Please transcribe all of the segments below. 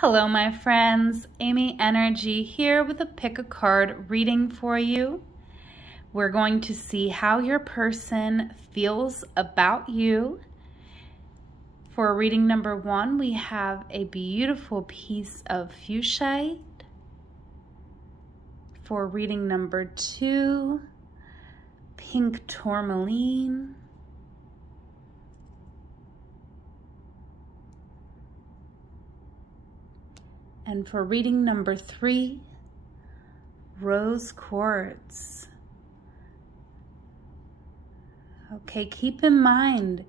Hello my friends, amyenergy here with a pick a card reading for you. We're going to see how your person feels about you. For reading number 1, we have a beautiful piece of Fuchsite. For reading number 2, pink Tormaline. And for reading number 3, rose quartz. Okay, keep in mind,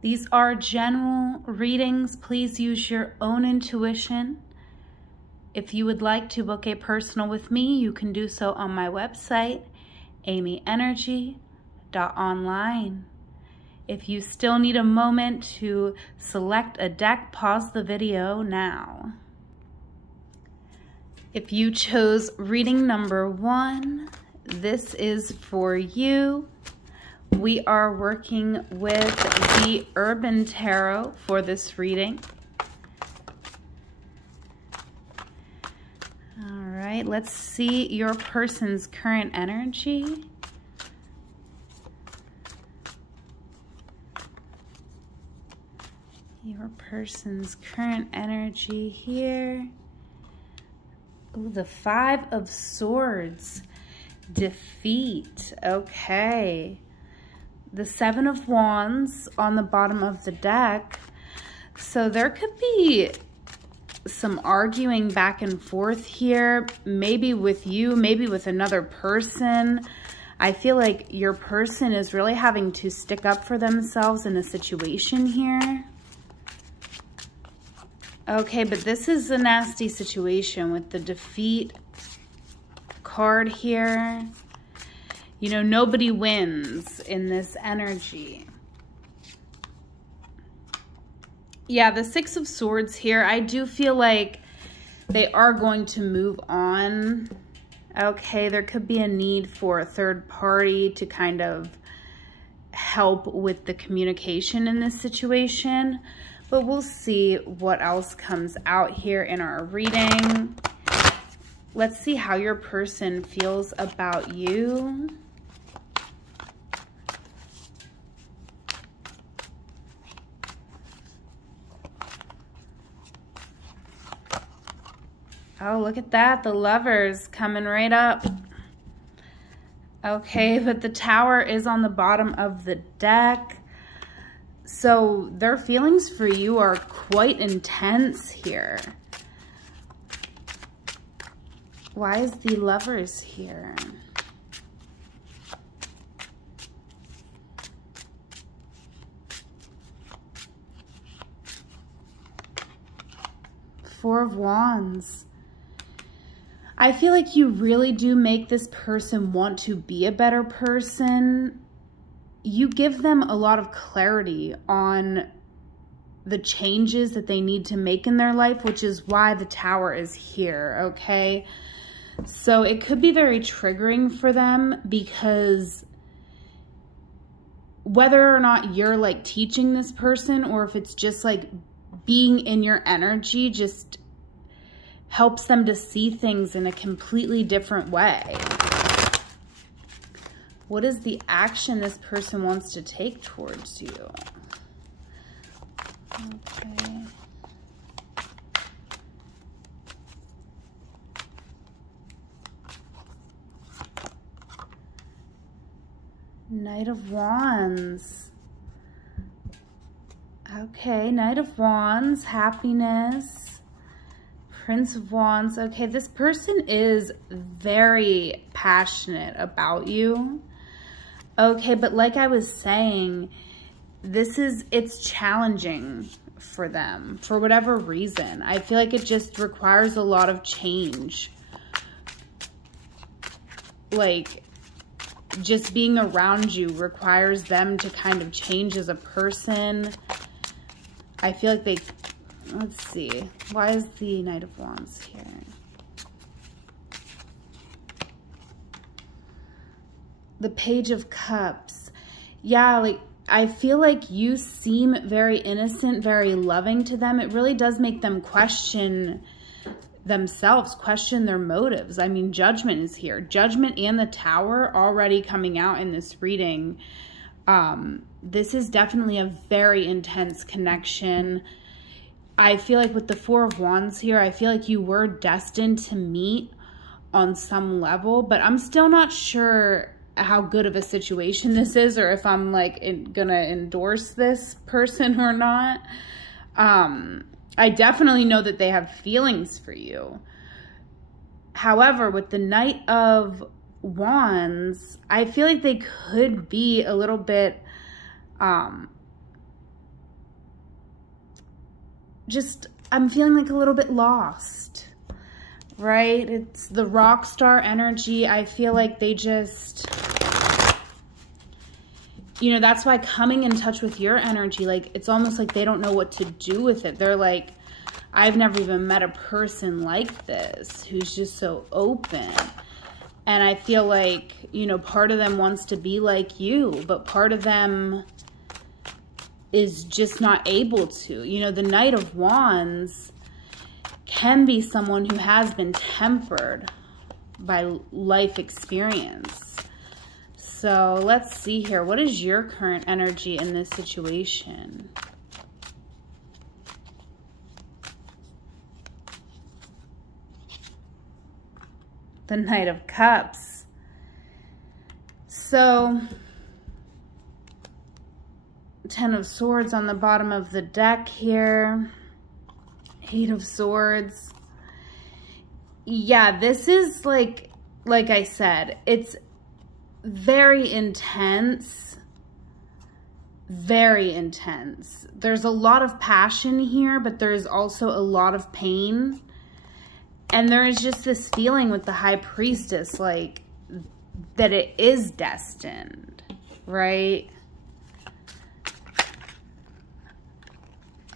these are general readings. Please use your own intuition. If you would like to book a personal with me, you can do so on my website, amyenergy.online. If you still need a moment to select a deck, pause the video now. If you chose reading number 1, this is for you. We are working with the Urban Tarot for this reading. All right, let's see your person's current energy. Your person's current energy here. Ooh, the 5 of Swords, defeat, okay. The 7 of Wands on the bottom of the deck. So there could be some arguing back and forth here, maybe with you, maybe with another person. I feel like your person is really having to stick up for themselves in a situation here. Okay, but this is a nasty situation with the defeat card here. You know, nobody wins in this energy. Yeah, the 6 of Swords here, I do feel like they are going to move on. Okay, there could be a need for a third party to kind of help with the communication in this situation. But we'll see what else comes out here in our reading. Let's see how your person feels about you. Oh, look at that. The Lovers coming right up. Okay, but the Tower is on the bottom of the deck. So their feelings for you are quite intense here. Why is the Lovers here? Four of Wands. I feel like you really do make this person want to be a better person. You give them a lot of clarity on the changes that they need to make in their life, which is why the Tower is here, okay? So it could be very triggering for them because whether or not you're like teaching this person or if it's just like being in your energy just helps them to see things in a completely different way. What is the action this person wants to take towards you? Okay. Knight of Wands. Okay, Knight of Wands, happiness. Prince of Wands. Okay, this person is very passionate about you. Okay, but like I was saying, it's challenging for them for whatever reason. I feel like it just requires a lot of change. Like, just being around you requires them to kind of change as a person. I feel like let's see. Why is the Knight of Wands here? The Page of Cups. Yeah, like I feel like you seem very innocent, very loving to them. It really does make them question themselves, question their motives. I mean, Judgment is here. Judgment and the Tower already coming out in this reading. This is definitely a very intense connection. I feel like with the Four of Wands here, I feel like you were destined to meet on some level, but I'm still not sure how good of a situation this is, or if I'm like gonna endorse this person or not. I definitely know that they have feelings for you. However, with the Knight of Wands, I feel like they could be a little bit I'm feeling like a little bit lost, right? It's the rock star energy. I feel like they just, you know, that's why coming in touch with your energy, like, it's almost like they don't know what to do with it. They're like, I've never even met a person like this who's just so open. And I feel like, you know, part of them wants to be like you, but part of them is just not able to. You know, the Knight of Wands can be someone who has been tempered by life experience. So let's see here. What is your current energy in this situation? The Knight of Cups. So, Ten of Swords on the bottom of the deck here. Eight of Swords. Yeah, this is like I said, it's very intense. Very intense. There's a lot of passion here, but there's also a lot of pain. And there is just this feeling with the High Priestess, like, that it is destined, right?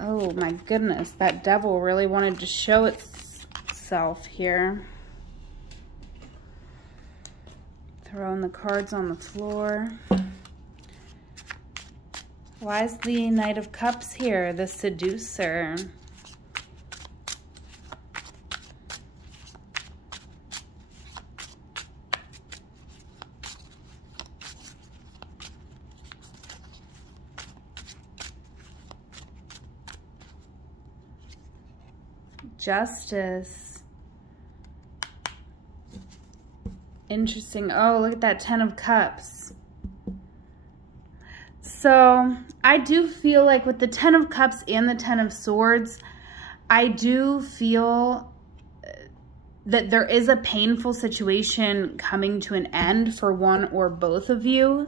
Oh my goodness, that Devil really wanted to show itself here. Throwing the cards on the floor. Why is the Knight of Cups here, the Seducer? Justice. Interesting. Oh, look at that Ten of Cups. So I do feel like with the Ten of Cups and the Ten of Swords, I do feel that there is a painful situation coming to an end for one or both of you.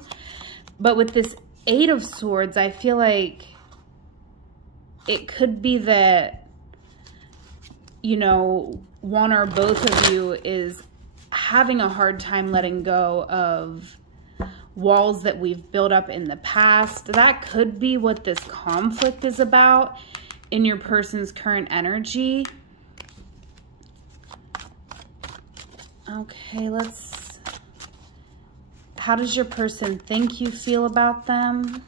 But with this Eight of Swords, I feel like it could be that, you know, one or both of you is having a hard time letting go of walls that we've built up in the past. That could be what this conflict is about in your person's current energy. Okay, how does your person think you feel about them?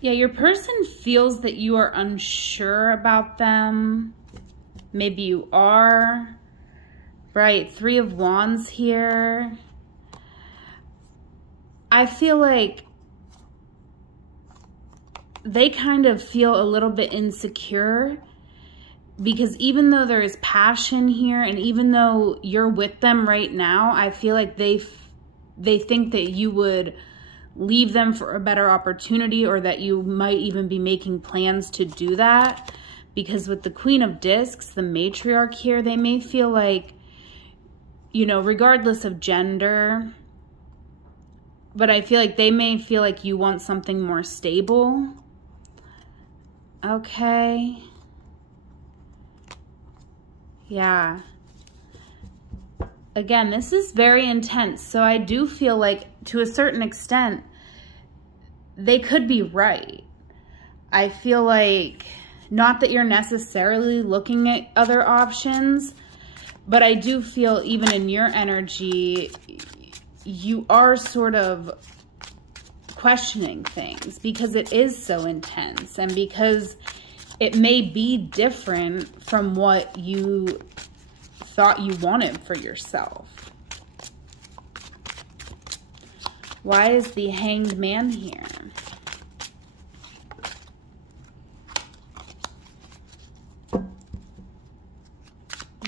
Yeah, your person feels that you are unsure about them. Maybe you are. Right, Three of Wands here. I feel like they kind of feel a little bit insecure because even though there is passion here and even though you're with them right now, I feel like they think that you would leave them for a better opportunity, or that you might even be making plans to do that. Because with the Queen of Discs, the matriarch here, they may feel like, you know, regardless of gender, but I feel like they may feel like you want something more stable. Okay. Yeah. Again, this is very intense. So I do feel like, to a certain extent, they could be right. I feel like, not that you're necessarily looking at other options, but I do feel even in your energy, you are sort of questioning things because it is so intense and because it may be different from what you thought you wanted for yourself. Why is the Hanged Man here?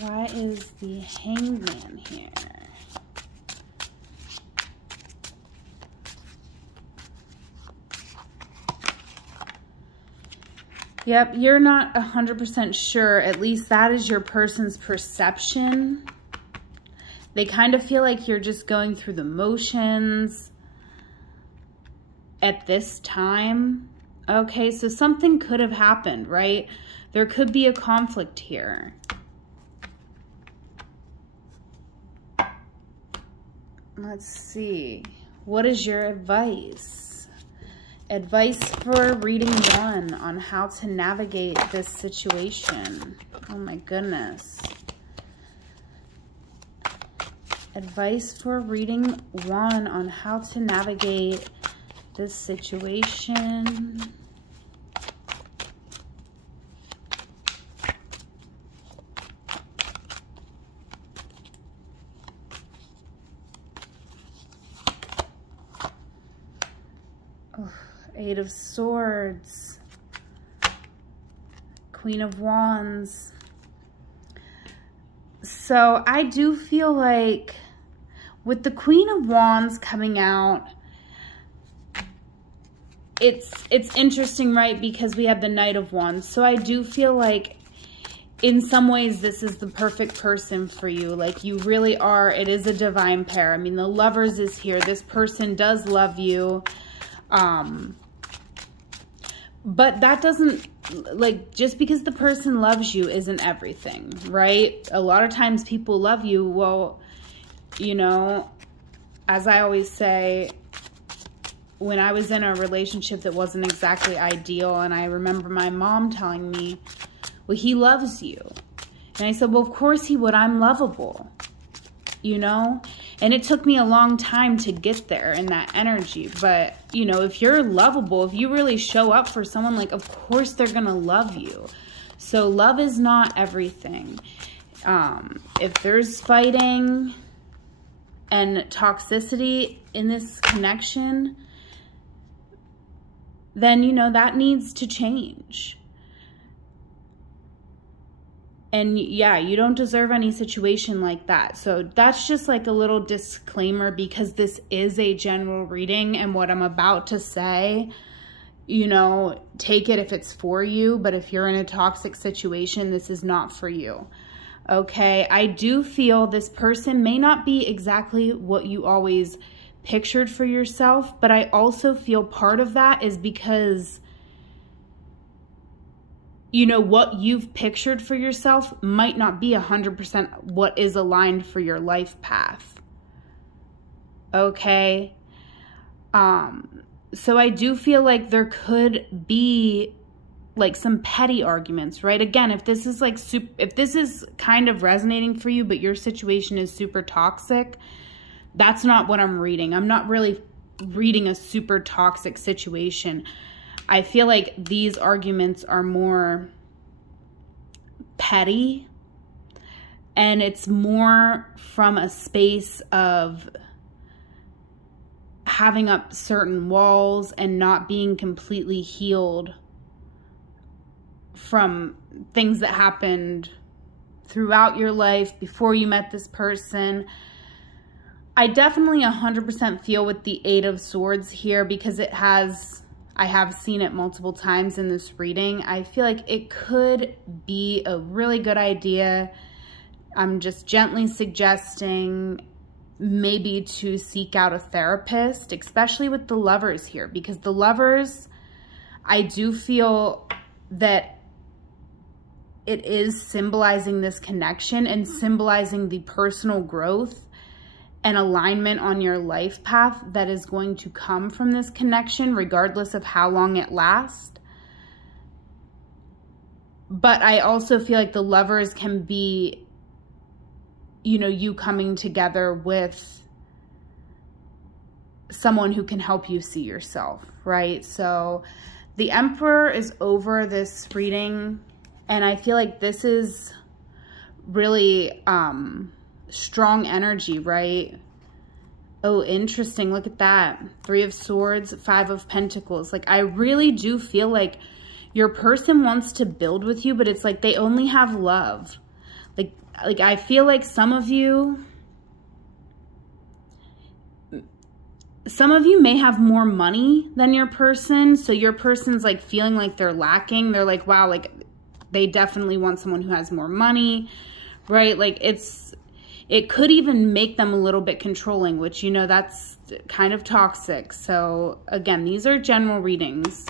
Why is the Hanged Man here? Yep, you're not 100% sure. At least that is your person's perception. They kind of feel like you're just going through the motions at this time. Okay, so something could have happened, right? There could be a conflict here. Let's see. What is your advice? Advice for reading 1 on how to navigate this situation. Oh my goodness. Advice for reading 1 on how to navigate this situation. Oh, 8 of Swords. Queen of Wands. So I do feel like with the Queen of Wands coming out, it's interesting, right? Because we have the Knight of Wands. So I do feel like in some ways this is the perfect person for you. Like you really are. It is a divine pair. I mean, the Lovers is here. This person does love you. But that doesn't, like, just because the person loves you isn't everything, right? A lot of times people love you. Well, you know, as I always say, when I was in a relationship that wasn't exactly ideal, and I remember my mom telling me, well, he loves you. And I said, well, of course he would. I'm lovable, you know? And it took me a long time to get there in that energy. But, you know, if you're lovable, if you really show up for someone, like, of course they're going to love you. So love is not everything. If there's fighting and toxicity in this connection, then, you know, that needs to change. And yeah, you don't deserve any situation like that. So that's just like a little disclaimer, because this is a general reading, and what I'm about to say, you know, take it if it's for you. But if you're in a toxic situation, this is not for you. Okay, I do feel this person may not be exactly what you always pictured for yourself, but I also feel part of that is because, you know, what you've pictured for yourself might not be 100% what is aligned for your life path. Okay. So I do feel like there could be like some petty arguments, right? Again, if this is like if this is kind of resonating for you, but your situation is super toxic, that's not what I'm reading. I'm not really reading a super toxic situation. I feel like these arguments are more petty, and it's more from a space of having up certain walls and not being completely healed from things that happened throughout your life before you met this person. I definitely 100% feel with the 8 of Swords here, because it has, I have seen it multiple times in this reading. I feel like it could be a really good idea. I'm just gently suggesting maybe to seek out a therapist, especially with the Lovers here, because the Lovers, I do feel that it is symbolizing this connection and symbolizing the personal growth an alignment on your life path that is going to come from this connection, regardless of how long it lasts. But I also feel like the Lovers can be, you know, you coming together with someone who can help you see yourself, right? So the Emperor is over this reading, and I feel like this is really strong energy, right? Oh, interesting. Look at that. 3 of Swords, 5 of Pentacles. Like, I really do feel like your person wants to build with you, but it's like they only have love. Like I feel like some of you may have more money than your person. So your person's like feeling like they're lacking. They're like, wow, like they definitely want someone who has more money, right? Like it could even make them a little bit controlling, which, you know, that's kind of toxic. So again, these are general readings.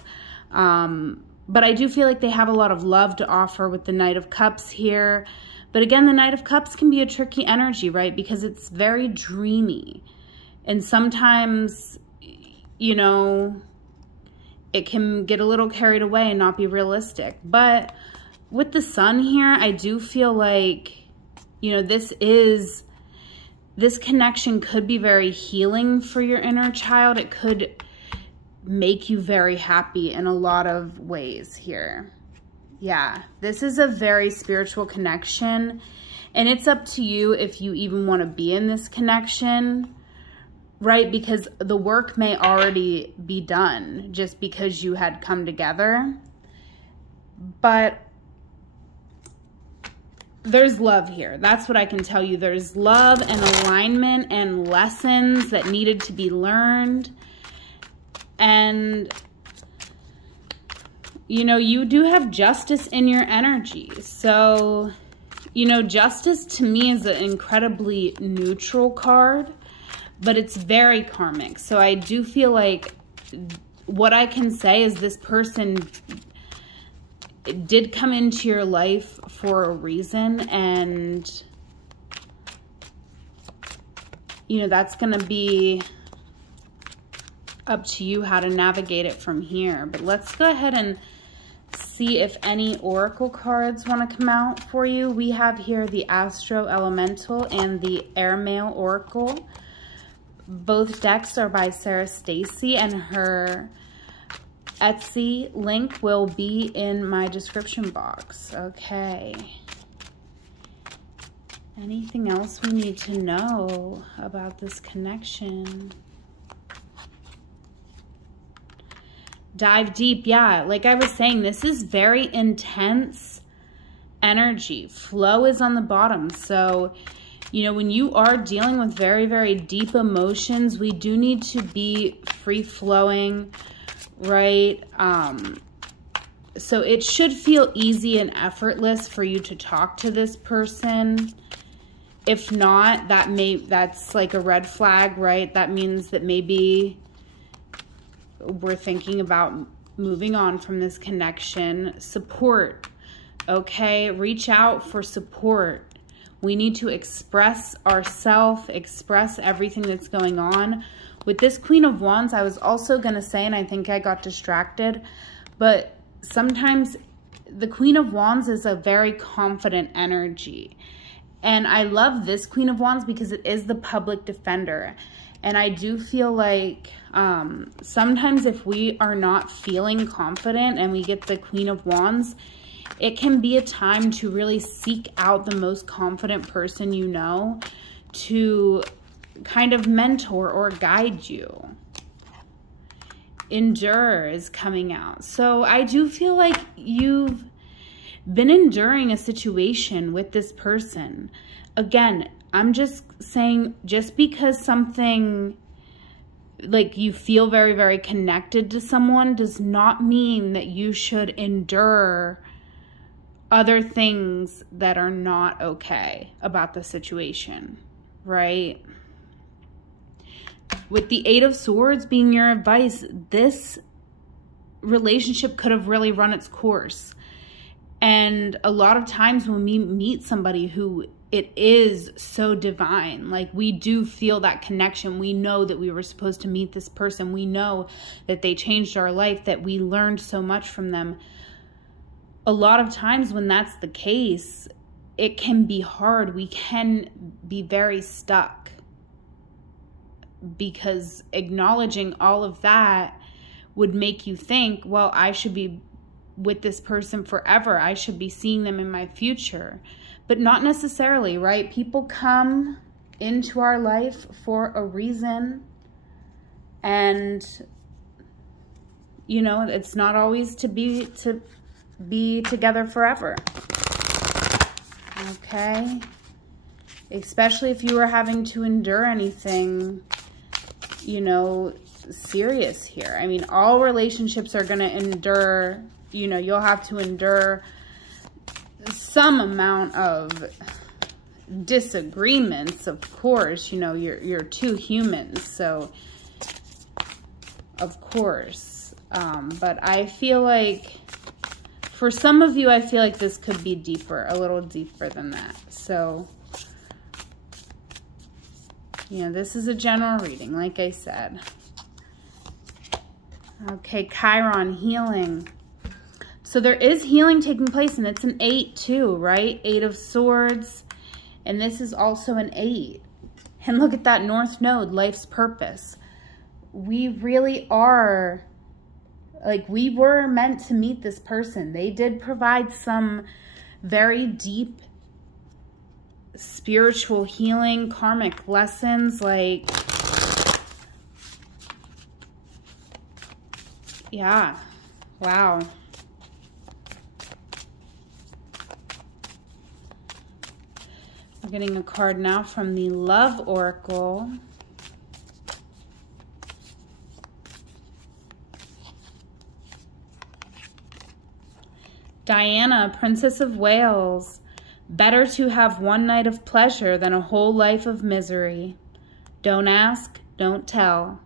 But I do feel like they have a lot of love to offer with the Knight of Cups here. But again, the Knight of Cups can be a tricky energy, right? Because it's very dreamy. And sometimes, you know, it can get a little carried away and not be realistic. But with the Sun here, I do feel like, you know, this connection could be very healing for your inner child. It could make you very happy in a lot of ways here. Yeah, this is a very spiritual connection, and it's up to you if you even want to be in this connection, right? Because the work may already be done just because you had come together. But there's love here. That's what I can tell you. There's love and alignment and lessons that needed to be learned. And, you know, you do have Justice in your energy. So, you know, Justice to me is an incredibly neutral card, but it's very karmic. So I do feel like what I can say is this person did come into your life for a reason, and, you know, that's going to be up to you how to navigate it from here. But let's go ahead and see if any oracle cards want to come out for you. We have here the Astro Elemental and the Airmail Oracle. Both decks are by Sarah Stacy, and her Etsy link will be in my description box. Okay. Anything else we need to know about this connection? Dive deep. Yeah, like I was saying, this is very intense energy. Flow is on the bottom. So, you know, when you are dealing with very, very deep emotions, we do need to be free-flowing, right? So it should feel easy and effortless for you to talk to this person. If not, that's like a red flag, right? That means that maybe we're thinking about moving on from this connection. Support, okay? Reach out for support. We need to express ourselves, express everything that's going on. With this Queen of Wands, I was also going to say, and I think I got distracted, but sometimes the Queen of Wands is a very confident energy. And I love this Queen of Wands because it is the public defender. And I do feel like sometimes if we are not feeling confident and we get the Queen of Wands, it can be a time to really seek out the most confident person you know to kind of mentor or guide you. Endure is coming out. So I do feel like you've been enduring a situation with this person. Again, I'm just saying, just because something, like you feel very, very connected to someone does not mean that you should endure other things that are not okay about the situation, right? With the Eight of Swords being your advice, this relationship could have really run its course. And a lot of times when we meet somebody who it is so divine, like we do feel that connection. We know that we were supposed to meet this person. We know that they changed our life, that we learned so much from them. A lot of times when that's the case, it can be hard. We can be very stuck, because acknowledging all of that would make you think, well, I should be with this person forever. I should be seeing them in my future. But not necessarily, right? People come into our life for a reason. And, you know, it's not always to be together forever. Okay? Especially if you were having to endure anything, you know, serious here. I mean, all relationships are going to endure, you know, you'll have to endure some amount of disagreements, of course. You know, you're two humans, so of course. But I feel like for some of you, I feel like this could be deeper, a little deeper than that. So, you know, this is a general reading, like I said. Okay, Chiron, healing. So there is healing taking place, and it's an 8 too, right? 8 of Swords. And this is also an 8. And look at that North Node, life's purpose. We really are, like, we were meant to meet this person. They did provide some very deep spiritual healing, karmic lessons, like, yeah, wow. We're getting a card now from the Love Oracle. Diana, Princess of Wales. Better to have one night of pleasure than a whole life of misery. Don't ask, don't tell.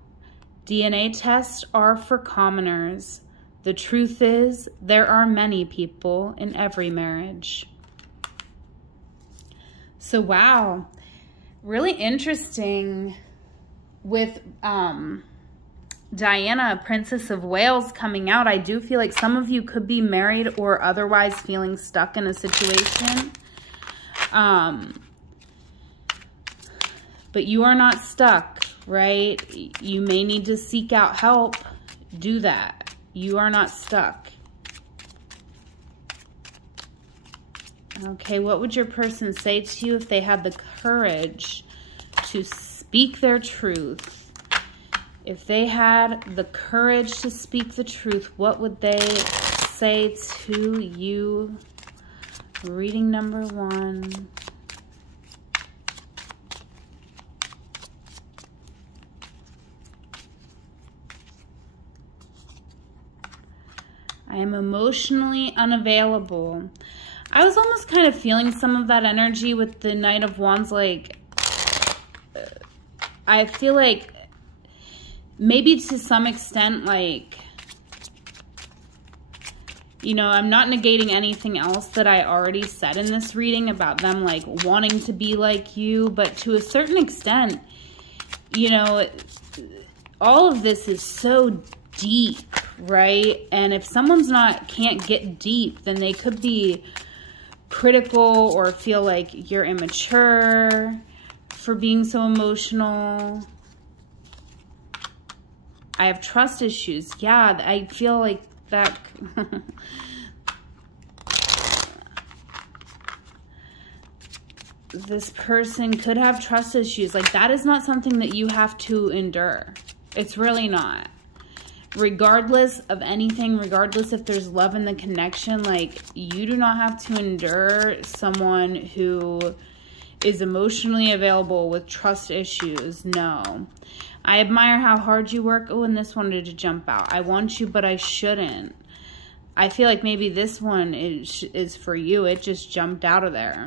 DNA tests are for commoners. The truth is, there are many people in every marriage. So, wow, really interesting with Diana, Princess of Wales, coming out. I do feel like some of you could be married or otherwise feeling stuck in a situation. But you are not stuck, right? You may need to seek out help. Do that. You are not stuck. Okay, what would your person say to you if they had the courage to speak their truth? If they had the courage to speak the truth, what would they say to you? Reading number 1. I am emotionally unavailable. I was almost kind of feeling some of that energy with the Knight of Wands. Like, I feel like maybe to some extent, like, you know, I'm not negating anything else that I already said in this reading about them, like, wanting to be like you. But to a certain extent, you know, all of this is so deep, right? And if someone's can't get deep, then they could be critical or feel like you're immature for being so emotional. I have trust issues. Yeah, I feel like that. This person could have trust issues. Like, that is not something that you have to endure. It's really not. Regardless of anything, regardless if there's love in the connection, like, you do not have to endure someone who is emotionally available with trust issues. No. I admire how hard you work. Oh, and this wanted to jump out. I want you, but I shouldn't. I feel like maybe this one is for you. It just jumped out of there.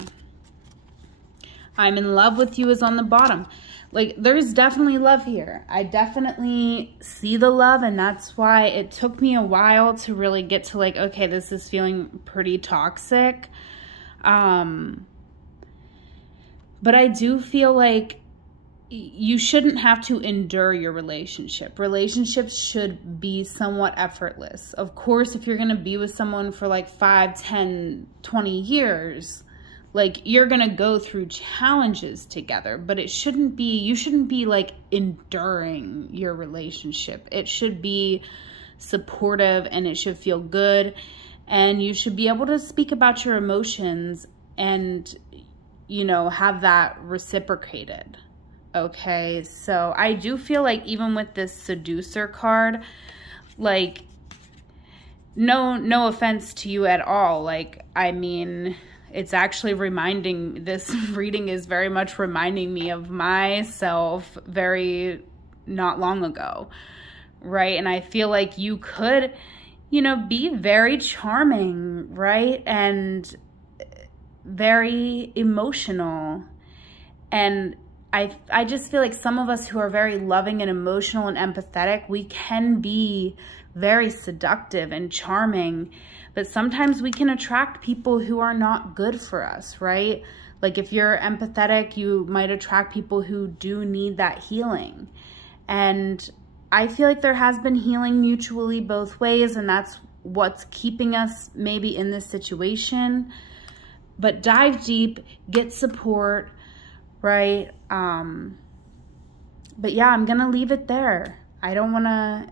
I'm in love with you is on the bottom. Like, there's definitely love here. I definitely see the love, and that's why it took me a while to really get to like, okay, this is feeling pretty toxic. But I do feel like you shouldn't have to endure your relationship. Relationships should be somewhat effortless. Of course, if you're going to be with someone for like 5, 10, 20 years, like, you're going to go through challenges together, but it shouldn't be, you shouldn't be like enduring your relationship. It should be supportive, and it should feel good, and you should be able to speak about your emotions and, you know, have that reciprocated. Okay, so I do feel like even with this seducer card, like, no offense to you at all. Like, I mean, it's actually reminding, this reading is very much reminding me of myself very not long ago, right? And I feel like you could, you know, be very charming, right? And very emotional. And I just feel like some of us who are very loving and emotional and empathetic, we can be very seductive and charming, but sometimes we can attract people who are not good for us, right? Like, if you're empathetic, you might attract people who do need that healing. And I feel like there has been healing mutually both ways, and that's what's keeping us maybe in this situation. But dive deep, get support, right? But yeah, I'm gonna leave it there. I don't want to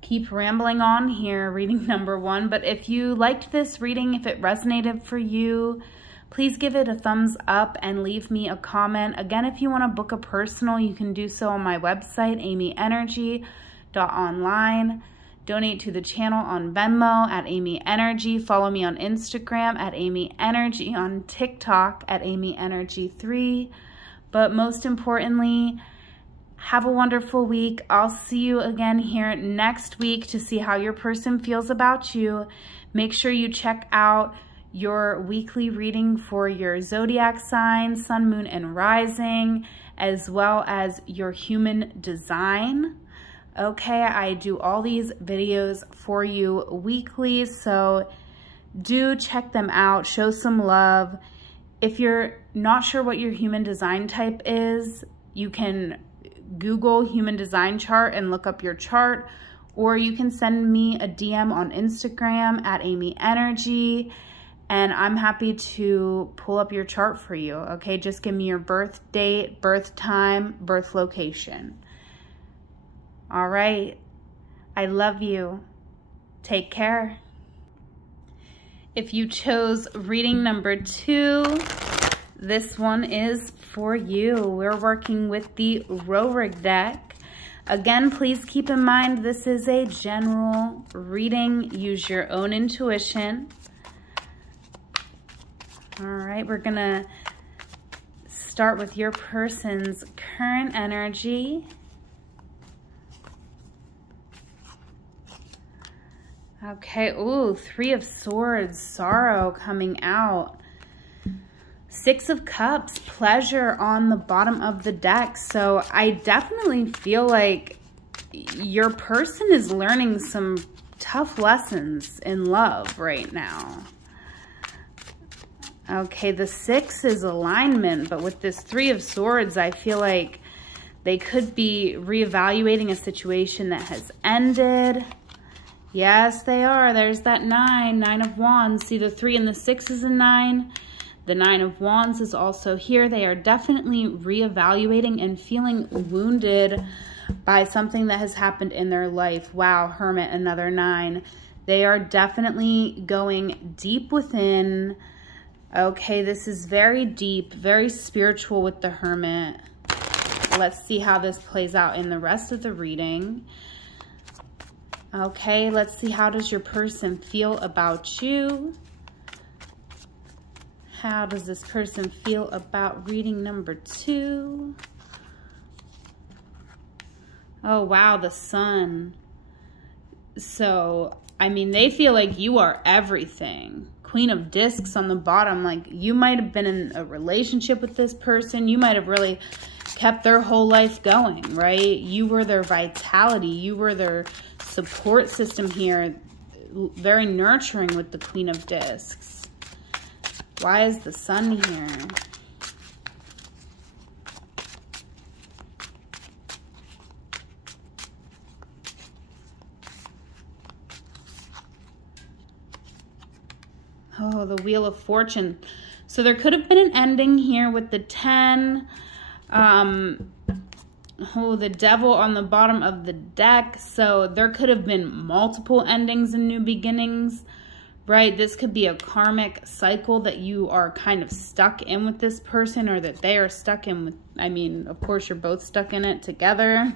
keep rambling on here, reading number 1, but if you liked this reading, if it resonated for you, please give it a thumbs up and leave me a comment. Again, if you want to book a personal, you can do so on my website, amyenergy.online. Donate to the channel on Venmo at amyenergy. Follow me on Instagram at amyenergy, on TikTok at amyenergy3. But most importantly, have a wonderful week. I'll see you again here next week to see how your person feels about you. Make sure you check out your weekly reading for your zodiac sign, sun, moon, and rising, as well as your human design. Okay, I do all these videos for you weekly, so do check them out, show some love. If you're not sure what your human design type is, you can Google human design chart and look up your chart, or you can send me a DM on Instagram at amyenergy, and I'm happy to pull up your chart for you. Okay, just give me your birth date, birth time, birth location. All right, I love you. Take care. If you chose reading number 2, this one is for you. We're working with the Röhrig deck. Again, please keep in mind this is a general reading. Use your own intuition. All right, we're gonna start with your person's current energy. Okay, ooh, 3 of Swords, sorrow coming out. 6 of Cups, pleasure on the bottom of the deck. So I definitely feel like your person is learning some tough lessons in love right now. Okay, the 6 is alignment, but with this 3 of Swords, I feel like they could be reevaluating a situation that has ended. Yes, they are. There's that 9, 9 of Wands. See, the 3 and the 6 is a 9. The 9 of Wands is also here. They are definitely reevaluating and feeling wounded by something that has happened in their life. Wow, Hermit, another 9. They are definitely going deep within. Okay, this is very deep, very spiritual with the Hermit. Let's see how this plays out in the rest of the reading. Okay, let's see, how does your person feel about you? How does this person feel about reading number 2? Oh, wow, the Sun. So, I mean, they feel like you are everything. Queen of Discs on the bottom. Like, you might have been in a relationship with this person. You might have really kept their whole life going, right? You were their vitality. You were their support system here. Very nurturing with the Queen of Discs. Why is the Sun here? Oh, the Wheel of Fortune. So there could have been an ending here with the 10. Oh, the Devil on the bottom of the deck. So there could have been multiple endings and new beginnings, right? This could be a karmic cycle that you are kind of stuck in with this person, or that they are stuck in with. I mean, of course, you're both stuck in it together.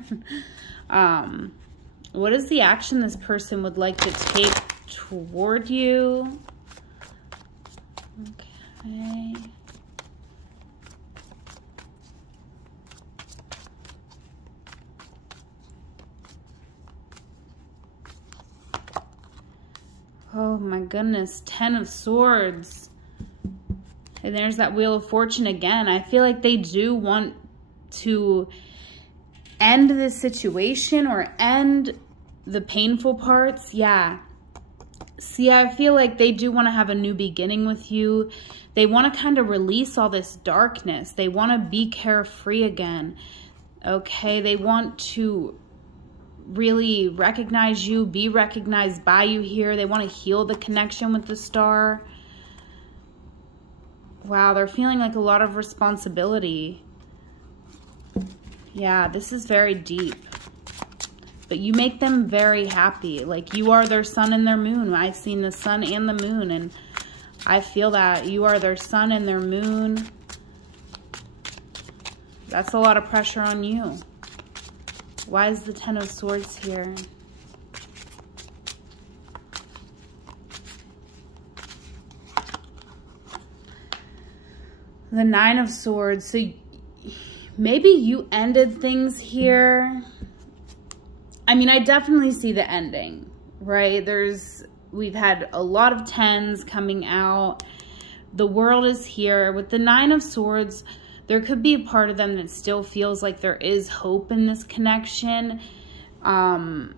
What is the action this person would like to take toward you? Okay. Oh my goodness, 10 of Swords. And there's that Wheel of Fortune again. I feel like they do want to end this situation or end the painful parts. Yeah. See, I feel like they do want to have a new beginning with you. They want to kind of release all this darkness. They want to be carefree again. Okay, they want to really recognize you, be recognized by you here. They want to heal the connection with the Star. Wow, they're feeling like a lot of responsibility. Yeah, this is very deep. But you make them very happy. Like, you are their sun and their moon. I've seen the sun and the moon, and I feel that you are their sun and their moon. That's a lot of pressure on you. Why is the 10 of Swords here? The 9 of Swords. So maybe you ended things here. I mean, I definitely see the ending, right? We've had a lot of 10s coming out. The World is here. With the 9 of Swords, there could be a part of them that still feels like there is hope in this connection. A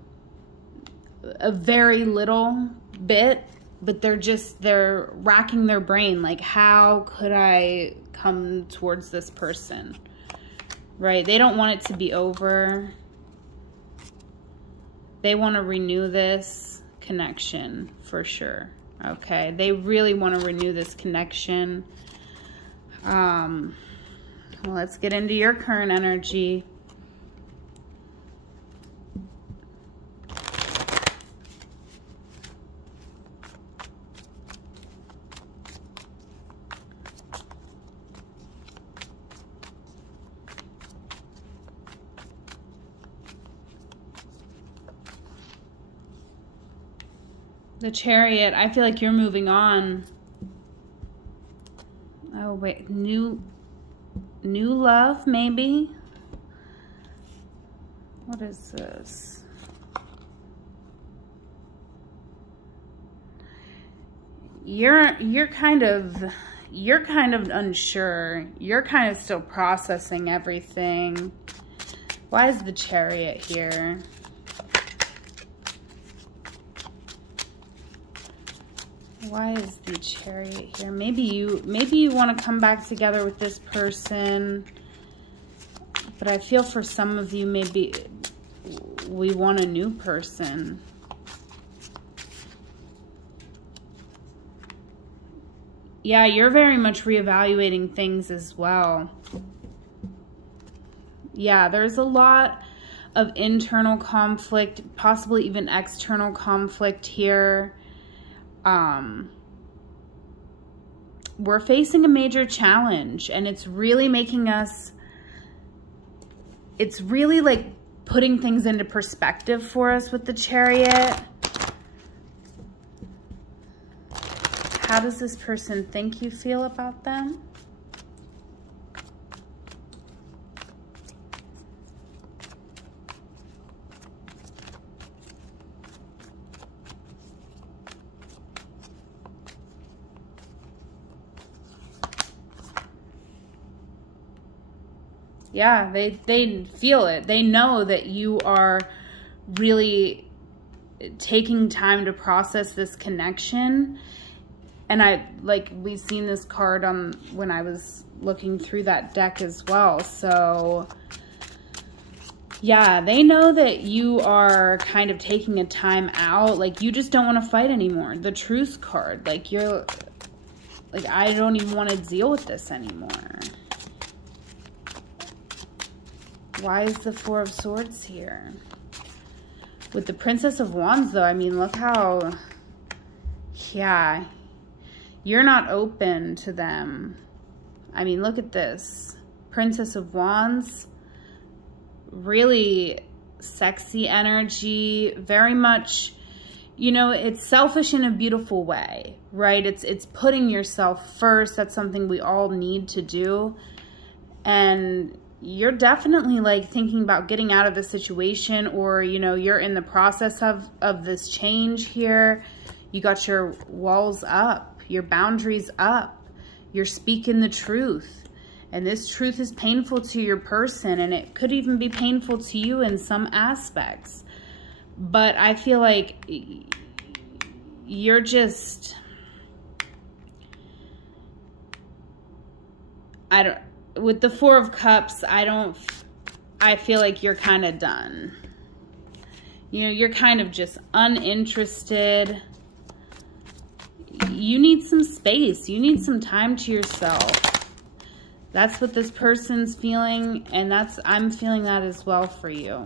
very little bit, but they're racking their brain. Like, how could I come towards this person? Right? They don't want it to be over. They want to renew this connection for sure. Okay. They really want to renew this connection. Well, let's get into your current energy. The Chariot, I feel like you're moving on. Oh, wait, new love, maybe? What is this? You're kind of unsure. You're kind of still processing everything. Why is the Chariot here? Why is the Chariot here? Maybe you want to come back together with this person. But I feel for some of you, maybe we want a new person. Yeah, you're very much reevaluating things as well. Yeah, there's a lot of internal conflict, possibly even external conflict here. We're facing a major challenge, and it's really making us, it's really like putting things into perspective for us with the Chariot. How does this person think you feel about them? Yeah, they feel it. They know that you are really taking time to process this connection. And we've seen this card when I was looking through that deck as well. So yeah, they know that you are kind of taking a time out. Like, you just don't want to fight anymore. The Truth card, like, you're like, I don't even want to deal with this anymore. Why is the Four of Swords here? With the Princess of Wands, though, I mean, look how, yeah, you're not open to them. I mean, look at this. Princess of Wands, really sexy energy, very much, you know, it's selfish in a beautiful way, right? It's putting yourself first. That's something we all need to do. And you're definitely like thinking about getting out of the situation, or, you know, you're in the process of this change here. You got your walls up, your boundaries up. You're speaking the truth. And this truth is painful to your person, and it could even be painful to you in some aspects. But I feel like you're just, with the Four of Cups, I feel like you're kind of done. You know, you're kind of just uninterested. You need some space. You need some time to yourself. That's what this person's feeling, and I'm feeling that as well for you.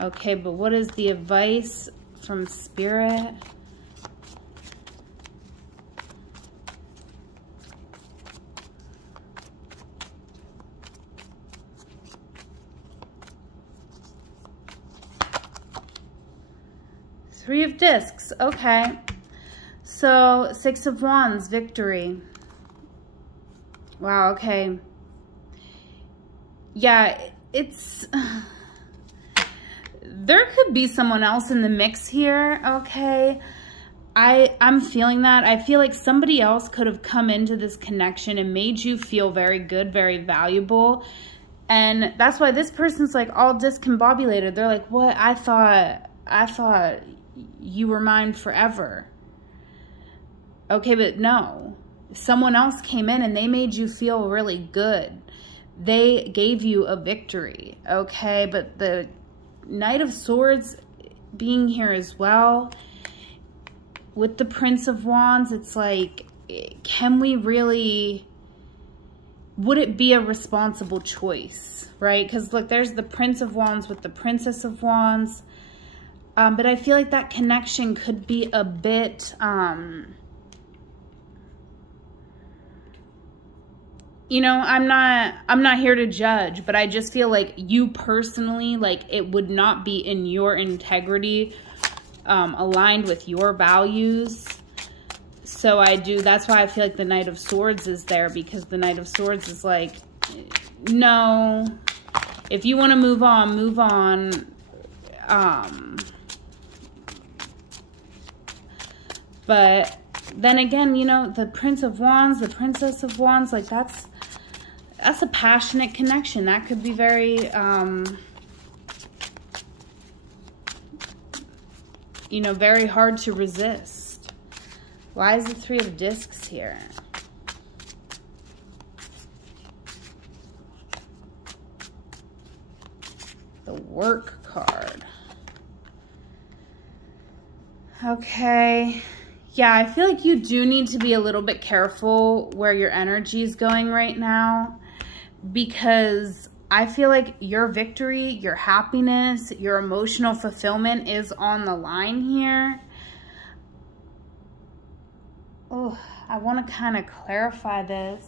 Okay, but what is the advice from Spirit? Three of Discs, okay. So, Six of Wands, victory. Wow, okay. Yeah, there could be someone else in the mix here, okay? I'm feeling that. I feel like somebody else could have come into this connection and made you feel very good, very valuable. And that's why this person's like all discombobulated. They're like, what? I thought you were mine forever. Okay, but no. Someone else came in and they made you feel really good. They gave you a victory, okay? But the Knight of Swords being here as well, with the Prince of Wands, it's like, can we really, would it be a responsible choice, right? Because look, there's the Prince of Wands with the Princess of Wands. But I feel like that connection could be a bit, you know, I'm not here to judge, but I just feel like you personally, like, it would not be in your integrity, aligned with your values. So that's why I feel like the Knight of Swords is there, because the Knight of Swords is like, no, if you want to move on, move on. But then again, you know, the Prince of Wands, the Princess of Wands, like that's a passionate connection. That could be very, you know, very hard to resist. Why is the Three of Discs here? The Work card. Okay. Yeah, I feel like you do need to be a little bit careful where your energy is going right now, because I feel like your victory, your happiness, your emotional fulfillment is on the line here. Oh, I want to kind of clarify this.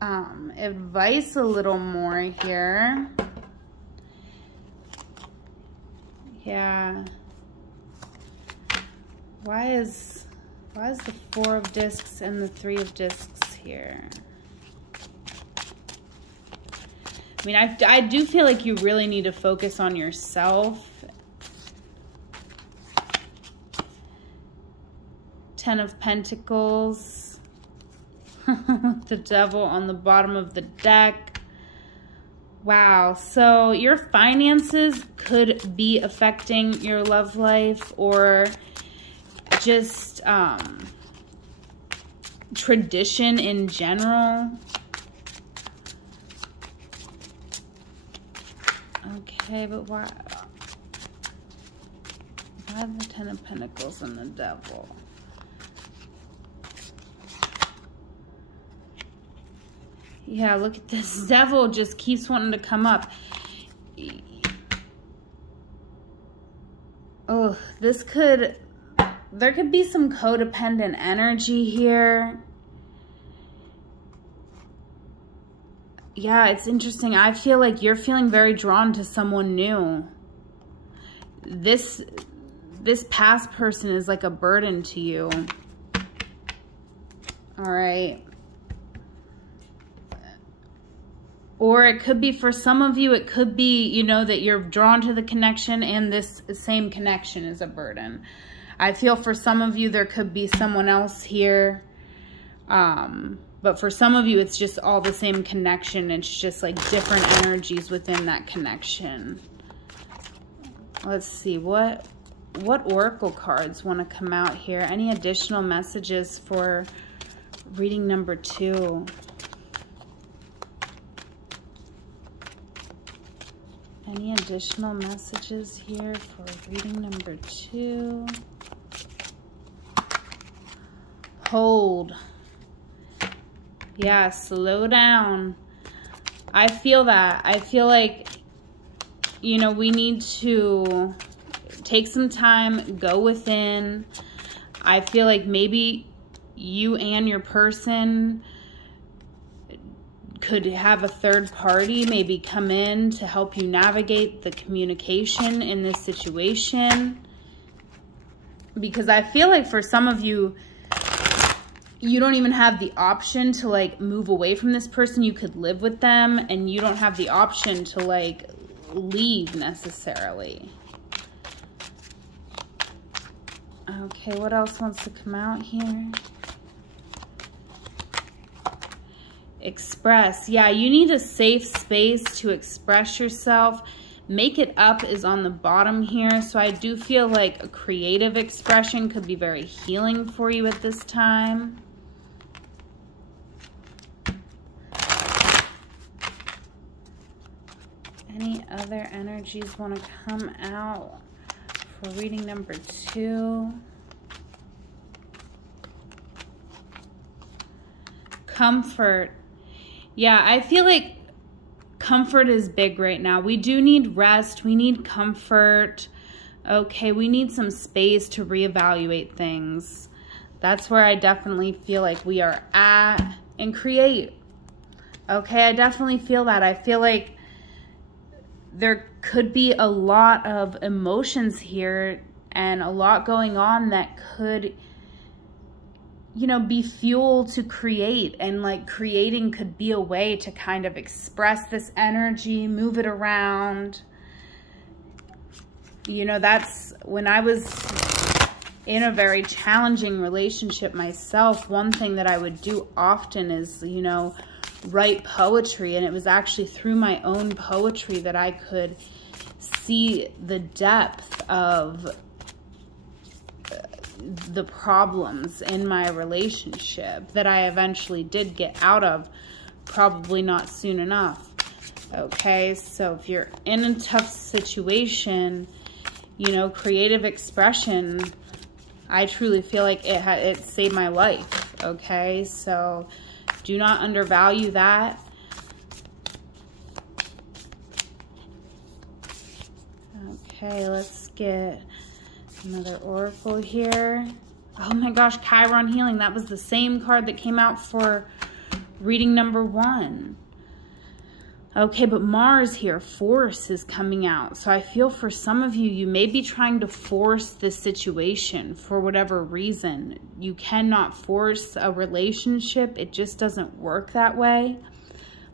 Advice a little more here. Yeah. Why is the Four of Discs and the Three of Discs here? I mean, I do feel like you really need to focus on yourself. Ten of Pentacles. The Devil on the bottom of the deck. Wow. So your finances could be affecting your love life, or just tradition in general. Okay, but why the Ten of Pentacles and the Devil? Yeah, look at this. Devil just keeps wanting to come up. Oh, there could be some codependent energy here. Yeah, it's interesting. I feel like you're feeling very drawn to someone new. This past person is like a burden to you. All right. Or it could be, for some of you, it could be, you know, that you're drawn to the connection and this same connection is a burden. I feel for some of you, there could be someone else here. But for some of you, it's just all the same connection. It's just like different energies within that connection. Let's see, what oracle cards want to come out here? Any additional messages for reading number 2? Any additional messages here for reading number 2? Hold. Yeah, slow down. I feel that. I feel like, you know, we need to take some time, go within. I feel like maybe you and your person could have a third party maybe come in to help you navigate the communication in this situation. Because I feel like for some of you, you don't even have the option to like move away from this person. You could live with them and you don't have the option to like leave necessarily. Okay, what else wants to come out here? Express. Yeah, you need a safe space to express yourself. Make it up is on the bottom here. So I do feel like a creative expression could be very healing for you at this time. Any other energies want to come out for reading number 2? Comfort. Yeah, I feel like comfort is big right now. We do need rest. We need comfort. Okay, we need some space to reevaluate things. That's where I definitely feel like we are at. And create. Okay, I definitely feel that. I feel like there could be a lot of emotions here and a lot going on that could, you know, be fuel to create. And like creating could be a way to kind of express this energy, move it around. You know, that's when I was in a very challenging relationship myself, one thing that I would do often is, you know, write poetry. And it was actually through my own poetry that I could see the depth of the problems in my relationship that I eventually did get out of, probably not soon enough. Okay, so if you're in a tough situation, you know, creative expression, I truly feel like it saved my life. Okay, so do not undervalue that. Okay, let's get another oracle here. Oh my gosh, Chiron healing. That was the same card that came out for reading number 1. Okay, but Mars here, force is coming out. So I feel for some of you, you may be trying to force this situation for whatever reason. You cannot force a relationship. It just doesn't work that way.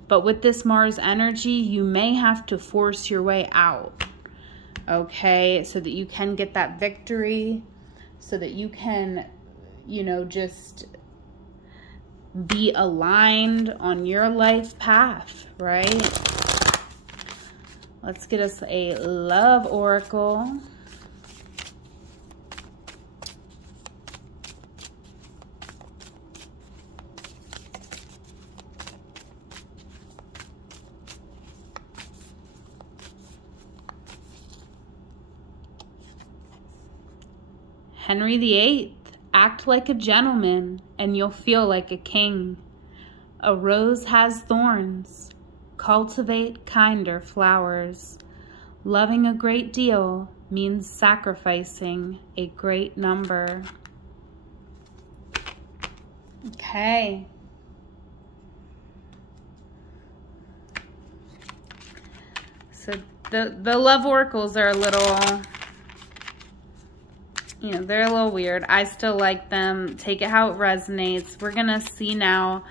But with this Mars energy, you may have to force your way out. Okay, so that you can get that victory, so that you can, you know, just be aligned on your life path, right? Let's get us a love oracle. Henry VIII, act like a gentleman and you'll feel like a king. A rose has thorns. Cultivate kinder flowers. Loving a great deal means sacrificing a great number. Okay. So the love oracles are a little, you know, they're a little weird. I still like them. Take it how it resonates. We're going to see now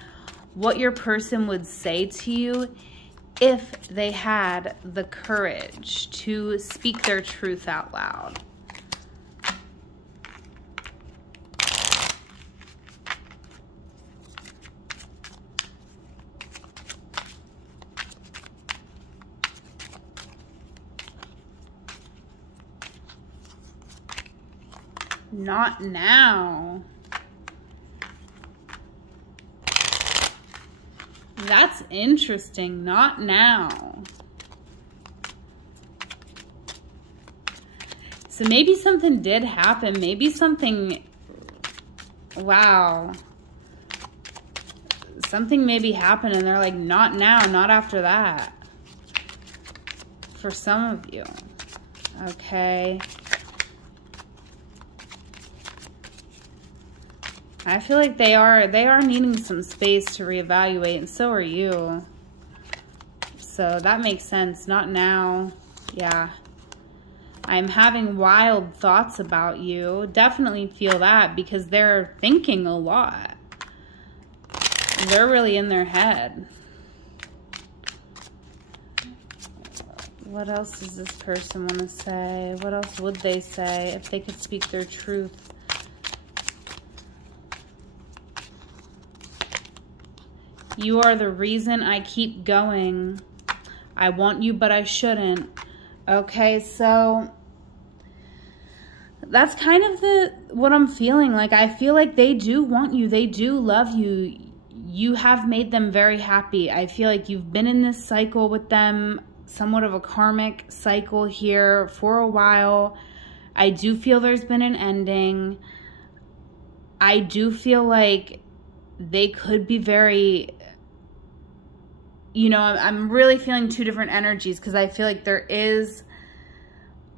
what your person would say to you if they had the courage to speak their truth out loud. Not now. That's interesting. Not now. So maybe something did happen. Maybe something, wow. Something maybe happened and they're like, not now, not after that. For some of you. Okay. I feel like they are needing some space to reevaluate, and so are you. So that makes sense. Not now. Yeah. I'm having wild thoughts about you. Definitely feel that because they're thinking a lot. They're really in their head. What else does this person want to say? What else would they say if they could speak their truth? You are the reason I keep going. I want you, but I shouldn't. Okay, so that's kind of what I'm feeling. Like, I feel like they do want you. They do love you. You have made them very happy. I feel like you've been in this cycle with them, somewhat of a karmic cycle here for a while. I do feel there's been an ending. I do feel like they could be very, you know, I'm really feeling two different energies because I feel like there is,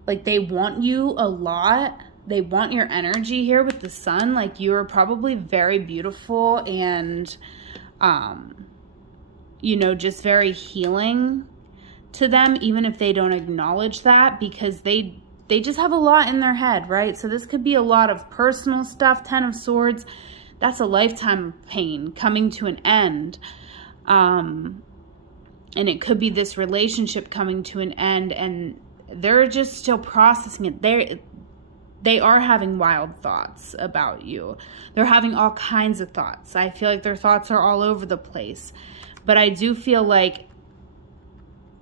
like, they want you a lot. They want your energy here with the sun. Like, you're probably very beautiful and, you know, just very healing to them, even if they don't acknowledge that, because they just have a lot in their head, right? So this could be a lot of personal stuff. 10 of Swords, that's a lifetime of pain coming to an end. And it could be this relationship coming to an end, and they're just still processing it. They are having wild thoughts about you. They're having all kinds of thoughts. I feel like their thoughts are all over the place. But I do feel like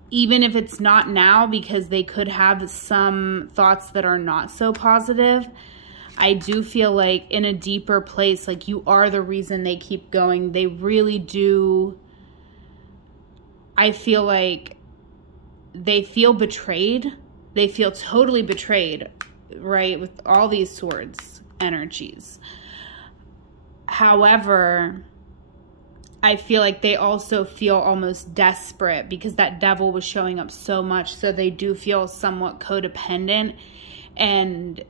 even if it's not now, because they could have some thoughts that are not so positive, I do feel like in a deeper place, like, you are the reason they keep going. They really do. I feel like they feel betrayed. They feel totally betrayed, right? With all these Swords energies. However, I feel like they also feel almost desperate because that Devil was showing up so much. So they do feel somewhat codependent. And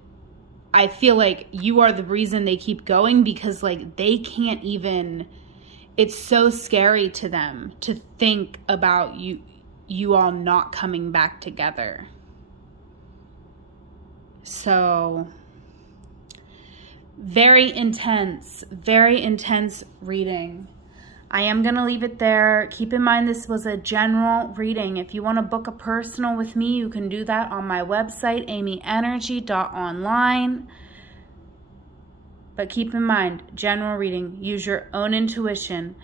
I feel like you are the reason they keep going because, like, they can't even, it's so scary to them to think about you all not coming back together. So very intense reading. I am going to leave it there. Keep in mind this was a general reading. If you want to book a personal with me, you can do that on my website, amyenergy.online. But keep in mind, general reading, use your own intuition.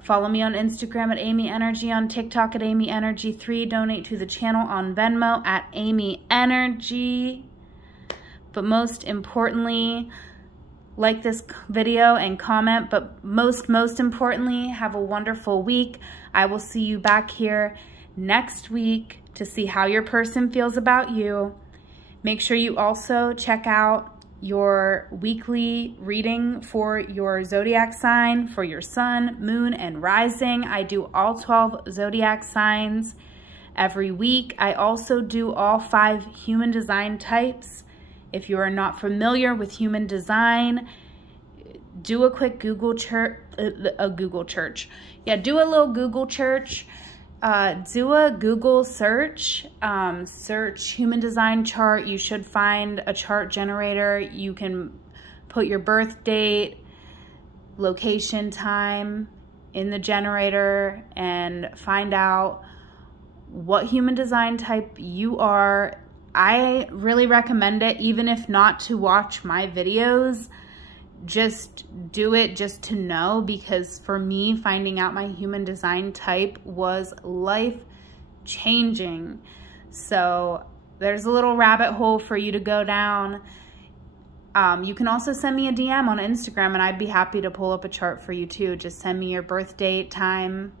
Follow me on Instagram at amyenergy, on TikTok at amyenergy3. Donate to the channel on Venmo at amyenergy. But most importantly, like this video and comment. But most importantly, have a wonderful week. I will see you back here next week to see how your person feels about you. Make sure you also check out your weekly reading for your zodiac sign, for your sun, moon, and rising. I do all 12 zodiac signs every week. I also do all 5 human design types. If you are not familiar with human design, do a quick Google search. Yeah, do a little Google search. Do a Google search. Search human design chart. You should find a chart generator. You can put your birth date, location, time in the generator and find out what human design type you are. I really recommend it, even if not to watch my videos. Just do it just to know, because for me, finding out my human design type was life-changing. So there's a little rabbit hole for you to go down. You can also send me a DM on Instagram and I'd be happy to pull up a chart for you too. Just send me your birth date, time,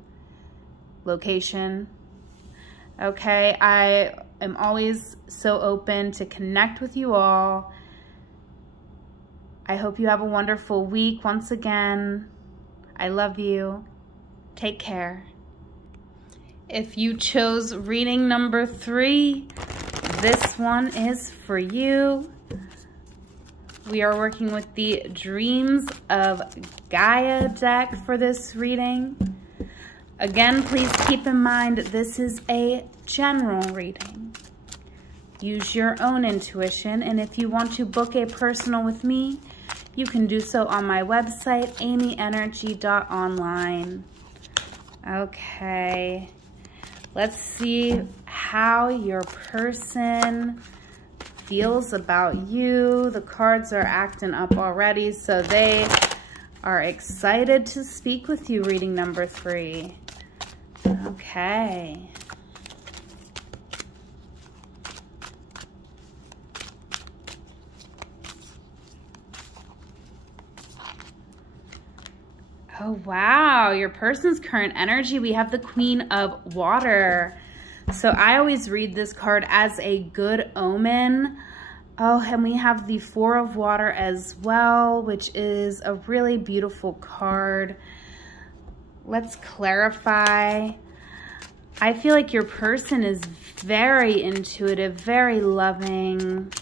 location. Okay, I am always so open to connect with you all. I hope you have a wonderful week. Once again, I love you. Take care. If you chose reading number 3, this one is for you. We are working with the Dreams of Gaia deck for this reading. Again, please keep in mind this is a general reading. Use your own intuition, and if you want to book a personal with me, you can do so on my website, amyenergy.online. Okay, let's see how your person feels about you. The cards are acting up already, so they are excited to speak with you, reading number 3. Okay. Oh, wow. Your person's current energy. We have the Queen of Water. So I always read this card as a good omen. Oh, and we have the 4 of Water as well, which is a really beautiful card. Let's clarify. I feel like your person is very intuitive, very loving.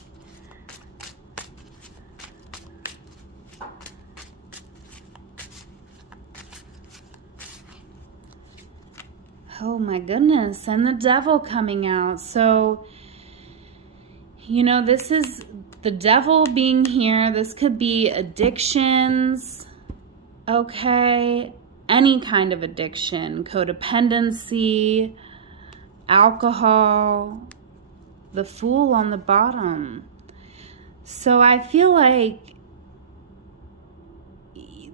Oh my goodness, and the Devil coming out. So, you know, this is the Devil being here. This could be addictions, okay? Any kind of addiction, codependency, alcohol, the Fool on the bottom. So I feel like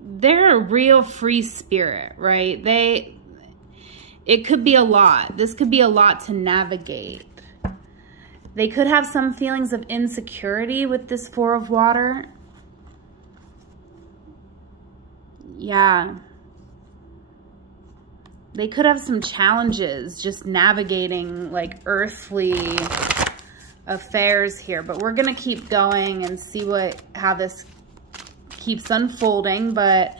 they're a real free spirit, right? It could be a lot. This could be a lot to navigate. They could have some feelings of insecurity with this 4 of Water. Yeah. They could have some challenges just navigating like earthly affairs here. But we're going to keep going and see how this keeps unfolding. But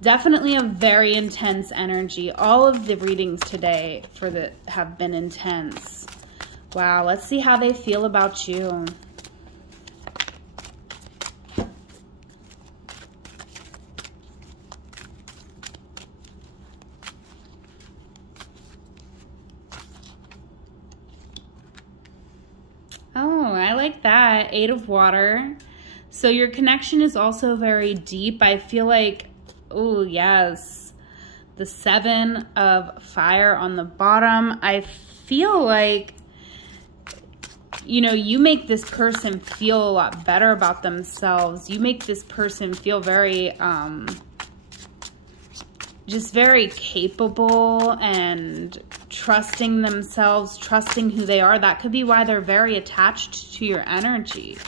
definitely a very intense energy. All of the readings today have been intense. Wow, let's see how they feel about you. Oh, I like that. 8 of Water. So your connection is also very deep. I feel like, oh yes, the 7 of Fire on the bottom. I feel like you know, you make this person feel a lot better about themselves. You make this person feel very, just very capable and trusting themselves, trusting who they are. That could be why they're very attached to your energy,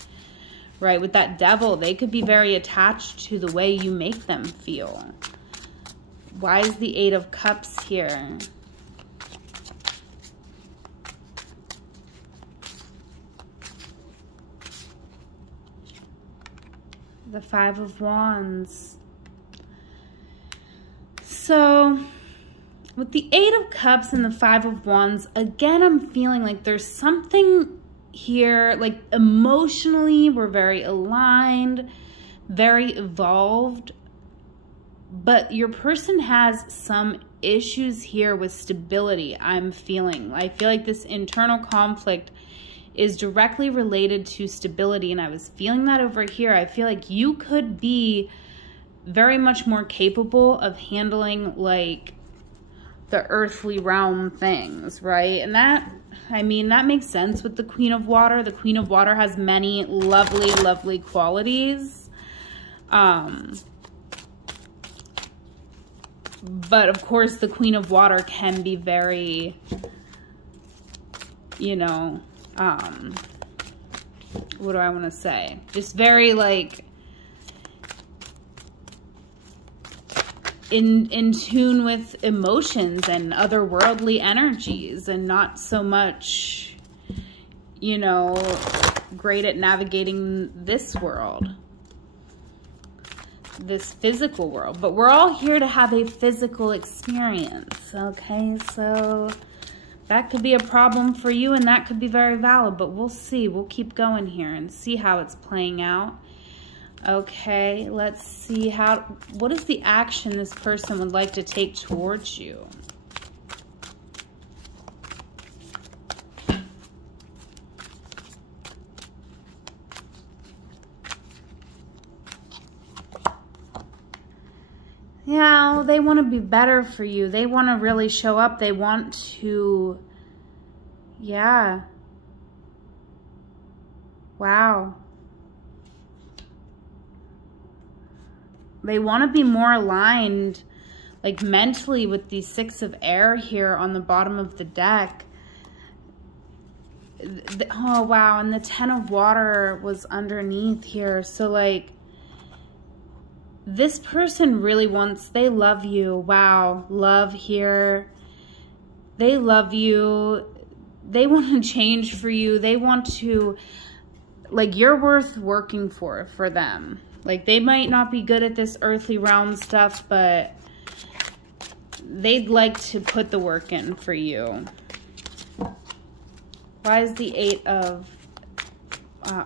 right? With that devil, they could be very attached to the way you make them feel. Why is the Eight of Cups here? The Five of Wands. So with the Eight of Cups and the Five of Wands, again, I'm feeling like there's something here, like emotionally, we're very aligned, very evolved, but your person has some issues here with stability, I'm feeling. I feel like this internal conflict is directly related to stability, and I was feeling that over here. I feel like you could be very much more capable of handling like the earthly realm things, right? And that, I mean, that makes sense with the Queen of Water. The Queen of Water has many lovely, lovely qualities. But of course, the Queen of Water can be very, you know, what do I want to say? Just very like in tune with emotions and otherworldly energies, and not so much, you know, great at navigating this world, this physical world. But we're all here to have a physical experience, okay? So that could be a problem for you, and that could be very valid, but we'll see. We'll keep going here and see how it's playing out. Okay, let's see what is the action this person would like to take towards you? Yeah, they want to be better for you. They want to really show up. They want to, yeah. Wow. They want to be more aligned, like mentally, with the Six of Air here on the bottom of the deck. Oh, wow. And the Ten of Water was underneath here. So, like, this person really wants, they love you. Wow. Love here. They love you. They want to change for you. They want to, like, you're worth working for them. Like, they might not be good at this earthly realm stuff, but they'd like to put the work in for you. Why is the Eight of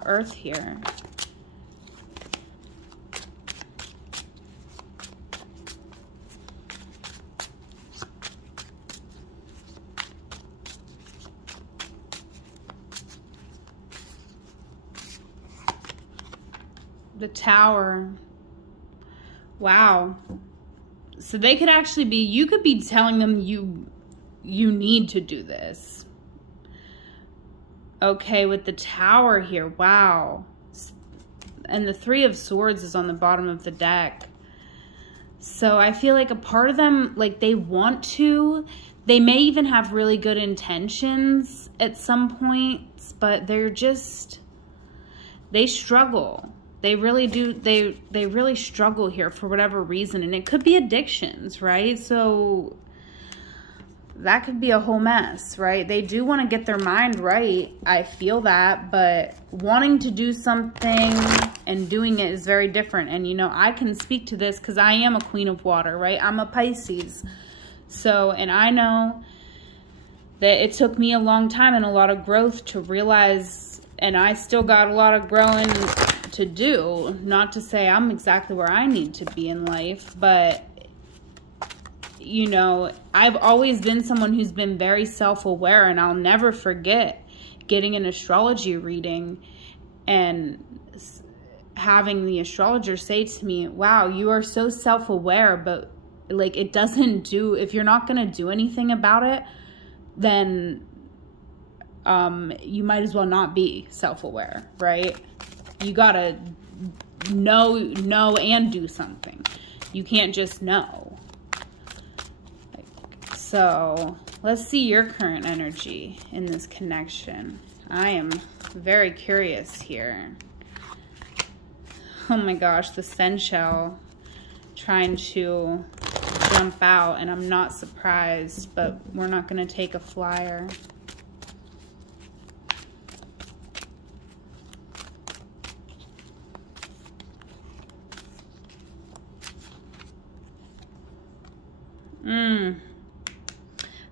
Earth here? The Tower. Wow. So they could actually be, you could be telling them you need to do this. Okay, with the Tower here. Wow. And the Three of Swords is on the bottom of the deck. So I feel like a part of them, like, they want to, they may even have really good intentions at some points, but they're just, they struggle. They really do. They really struggle here for whatever reason. And it could be addictions, right? So that could be a whole mess, right? They do want to get their mind right. I feel that. But wanting to do something and doing it is very different. And, you know, I can speak to this because I am a Queen of Water, right? I'm a Pisces. So, and I know that it took me a long time and a lot of growth to realize, and I still got a lot of growing to do. Not to say I'm exactly where I need to be in life, but, you know, I've always been someone who's been very self-aware, and I'll never forget getting an astrology reading and having the astrologer say to me, wow, you are so self-aware, but, like, it doesn't do, if you're not going to do anything about it, then you might as well not be self-aware, right? You gotta know and do something. You can't just know. So let's see your current energy in this connection. I am very curious here. Oh my gosh, the Sen shell trying to jump out, and I'm not surprised, but we're not going to take a flyer.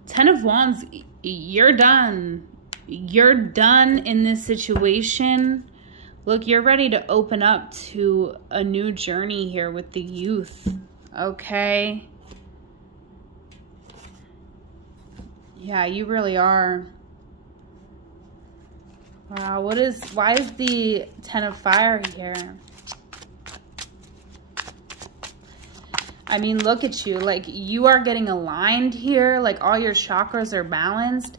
Ten of Wands, you're done. You're done in this situation. Look, you're ready to open up to a new journey here with the youth, okay? Yeah, you really are. Wow, why is the Ten of Fire here? I mean, look at you. Like, you are getting aligned here. Like, all your chakras are balanced.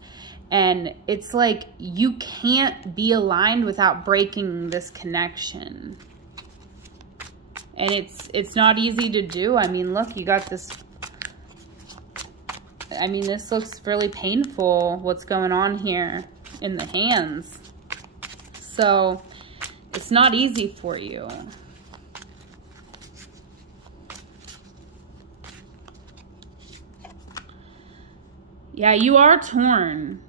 And it's like you can't be aligned without breaking this connection. And it's not easy to do. I mean, look, you got this. I mean, this looks really painful, what's going on here in the hands. So it's not easy for you. Yeah, you are torn.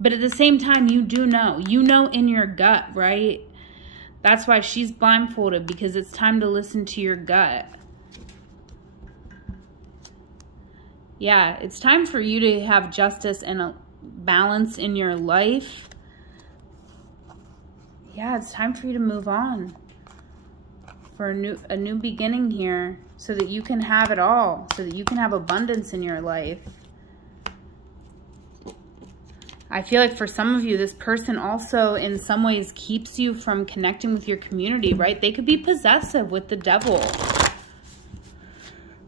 But at the same time, you do know. You know in your gut, right? That's why she's blindfolded, because it's time to listen to your gut. Yeah, it's time for you to have justice and a balance in your life. Yeah, it's time for you to move on. For a new beginning here, so that you can have it all. So that you can have abundance in your life. I feel like for some of you, this person also in some ways keeps you from connecting with your community, right? They could be possessive with the devil,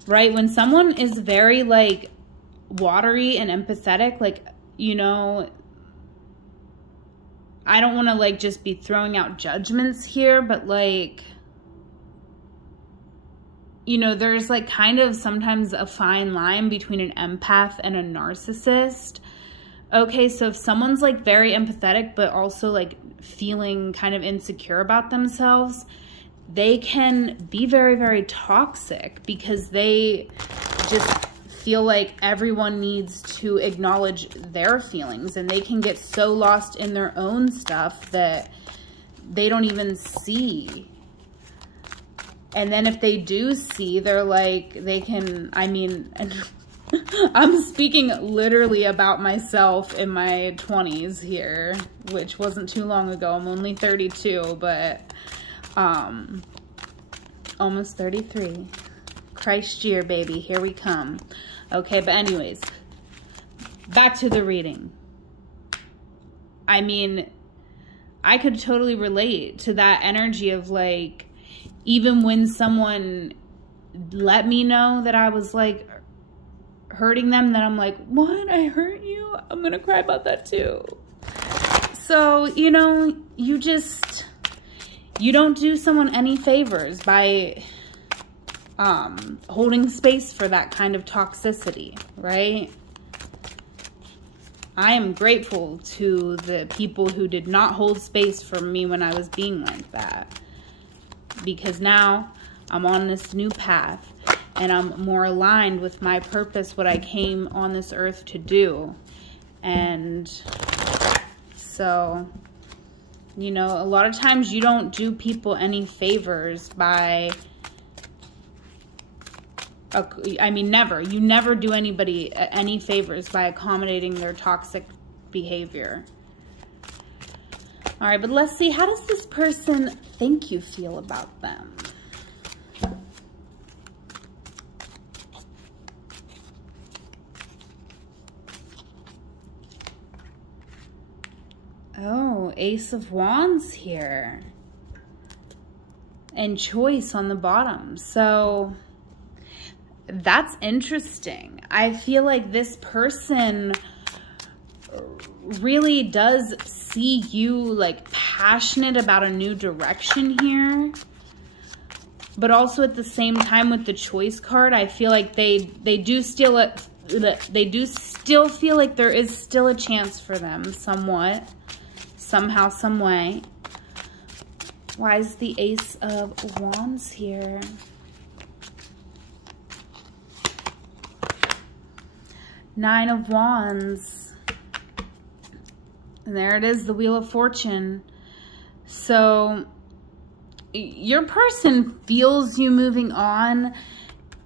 right? When someone is very like watery and empathetic, like, you know, I don't want to like just be throwing out judgments here, but like, you know, there's like kind of sometimes a fine line between an empath and a narcissist. Okay, so if someone's like very empathetic, but also like feeling kind of insecure about themselves, they can be very, very toxic because they just feel like everyone needs to acknowledge their feelings, and they can get so lost in their own stuff that they don't even see. And then if they do see, they're like, they can, I mean, I'm speaking literally about myself in my 20s here, which wasn't too long ago. I'm only 32, but almost 33. Christ year, baby. Here we come. Okay, but anyways, back to the reading. I mean, I could totally relate to that energy of like, even when someone let me know that I was like hurting them, that I'm like, what? I hurt you? I'm gonna cry about that too. So, you know, you don't do someone any favors by holding space for that kind of toxicity, right? I am grateful to the people who did not hold space for me when I was being like that, because now I'm on this new path. And I'm more aligned with my purpose, what I came on this earth to do. And so, you know, a lot of times you don't do people any favors by, I mean, never. You never do anybody any favors by accommodating their toxic behavior. All right, but let's see. How does this person think you feel about them? Oh, Ace of Wands here. And choice on the bottom. So that's interesting. I feel like this person really does see you like passionate about a new direction here. But also at the same time with the choice card, I feel like they do still feel like there is still a chance for them somewhat, somehow, some way. Why is the Ace of Wands here? Nine of Wands. And there it is, the Wheel of Fortune. So your person feels you moving on.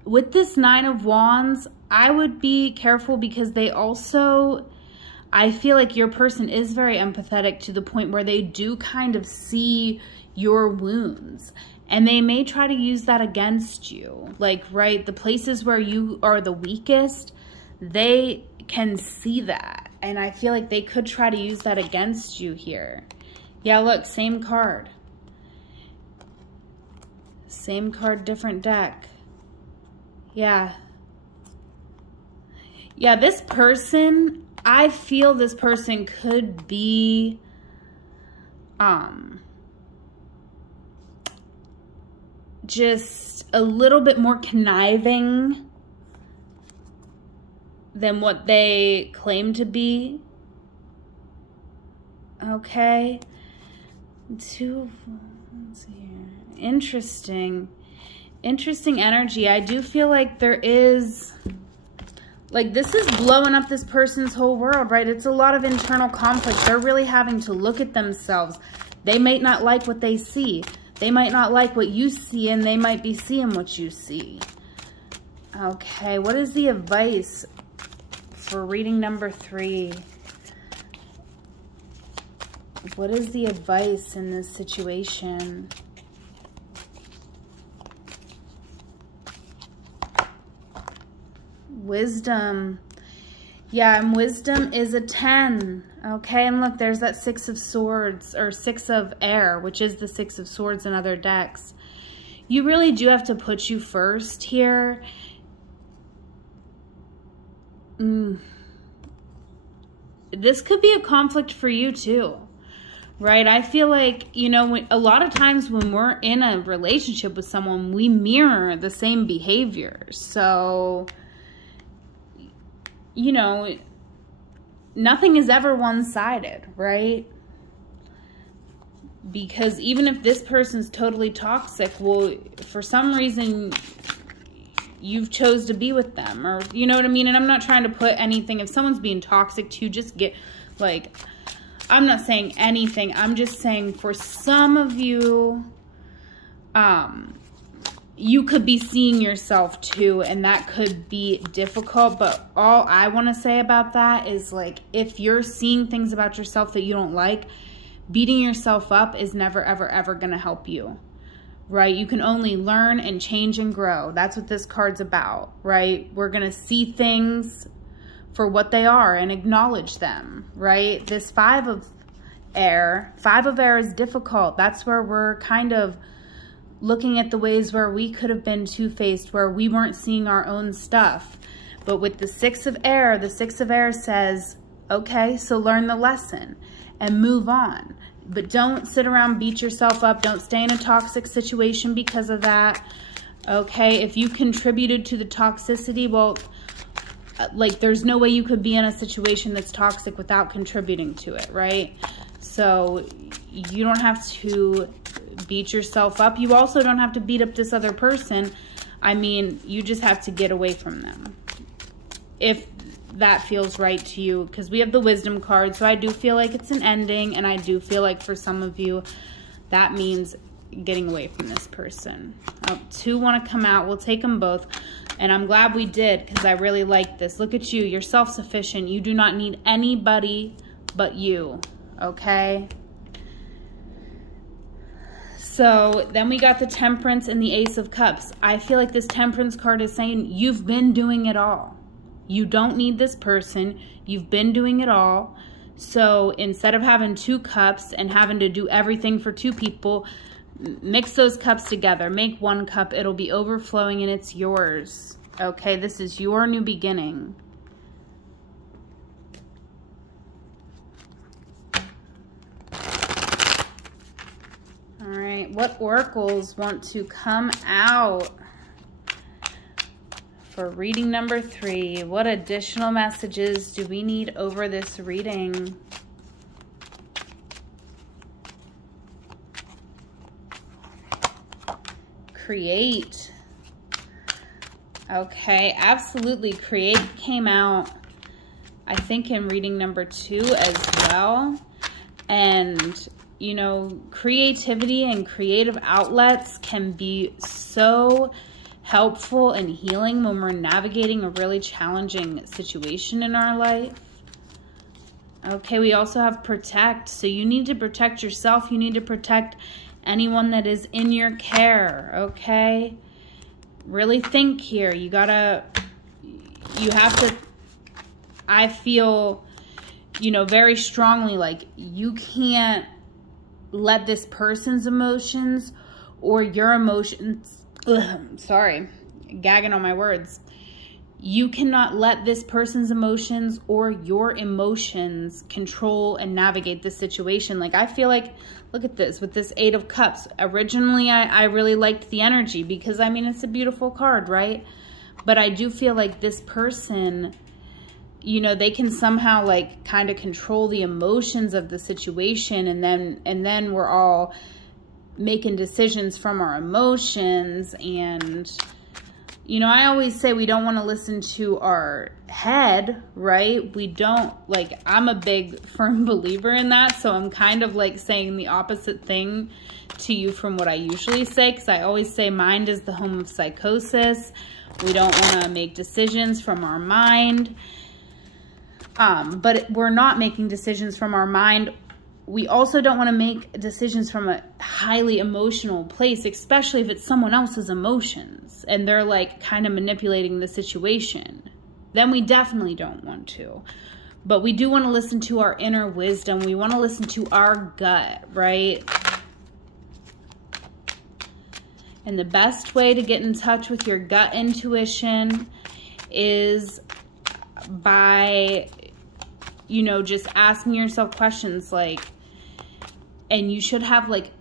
With this Nine of Wands, I would be careful because they also, I feel like your person is very empathetic to the point where they do kind of see your wounds. And they may try to use that against you. Like, right, the places where you are the weakest, they can see that. And I feel like they could try to use that against you here. Yeah, look, same card. Same card, different deck. Yeah. Yeah, this person, I feel this person could be just a little bit more conniving than what they claim to be. Okay. Two of Wands here. Interesting. Interesting energy. I do feel like there is, like, this is blowing up this person's whole world, right? It's a lot of internal conflict. They're really having to look at themselves. They may not like what they see. They might not like what you see, and they might be seeing what you see. Okay, what is the advice for reading number 3? What is the advice in this situation? Wisdom. Yeah, and wisdom is a 10. Okay, and look, there's that 6 of Swords, or 6 of Air, which is the 6 of Swords in other decks. You really do have to put you first here. This could be a conflict for you too, right? I feel like, you know, a lot of times when we're in a relationship with someone, we mirror the same behaviors. So, you know, nothing is ever one-sided, right? Because even if this person's totally toxic, well, for some reason you've chose to be with them, or you know what I mean? And I'm not trying to put anything, if someone's being toxic to you, just get, like, I'm not saying anything. I'm just saying for some of you, you could be seeing yourself too, and that could be difficult. But all I want to say about that is, like, if you're seeing things about yourself that you don't like, beating yourself up is never, ever, ever going to help you, right? You can only learn and change and grow. That's what this card's about, right? We're going to see things for what they are and acknowledge them, right? This 5 of Air is difficult. That's where we're kind of looking at the ways where we could have been two-faced, where we weren't seeing our own stuff. But with the 6 of Air, the 6 of Air says, okay, so learn the lesson and move on. But don't sit around, beat yourself up. Don't stay in a toxic situation because of that. Okay, if you contributed to the toxicity, well, like, there's no way you could be in a situation that's toxic without contributing to it, right? So you don't have to beat yourself up. You also don't have to beat up this other person. I mean, you just have to get away from them if that feels right to you, because we have the Wisdom card. So I do feel like it's an ending, and I do feel like for some of you that means getting away from this person. 2 want to come out. We'll take them both, and I'm glad we did, because I really like this. Look at you. You're self-sufficient. You do not need anybody but you, okay? So then we got the Temperance and the Ace of Cups. I feel like this Temperance card is saying you've been doing it all. You don't need this person. You've been doing it all. So instead of having 2 cups and having to do everything for 2 people, mix those cups together. Make 1 cup. It'll be overflowing and it's yours. Okay, this is your new beginning. right, what oracles want to come out for reading number 3? What additional messages do we need over this reading? Create. Okay, absolutely. Create came out, I think, in reading number 2 as well. And, you know, creativity and creative outlets can be so helpful and healing when we're navigating a really challenging situation in our life. Okay, we also have protect. So you need to protect yourself. You need to protect anyone that is in your care, okay? Really think here. You have to, I feel, you know, very strongly like you can't let this person's emotions or your emotions, sorry, gagging on my words. You cannot let this person's emotions or your emotions control and navigate this situation. Like, I feel like, look at this with this 8 of Cups. Originally, I really liked the energy because, I mean, it's a beautiful card, right? But I do feel like this person, you know, they can somehow like kind of control the emotions of the situation, and then we're all making decisions from our emotions. And, you know, I always say we don't want to listen to our head, right? We don't, like, I'm a big firm believer in that. So I'm kind of like saying the opposite thing to you from what I usually say, because I always say mind is the home of psychosis. We don't want to make decisions from our mind. But we're not making decisions from our mind. We also don't want to make decisions from a highly emotional place, especially if it's someone else's emotions and they're like kind of manipulating the situation. Then we definitely don't want to. But we do want to listen to our inner wisdom. We want to listen to our gut, right? And the best way to get in touch with your gut intuition is by, you know, just asking yourself questions like, and you should have like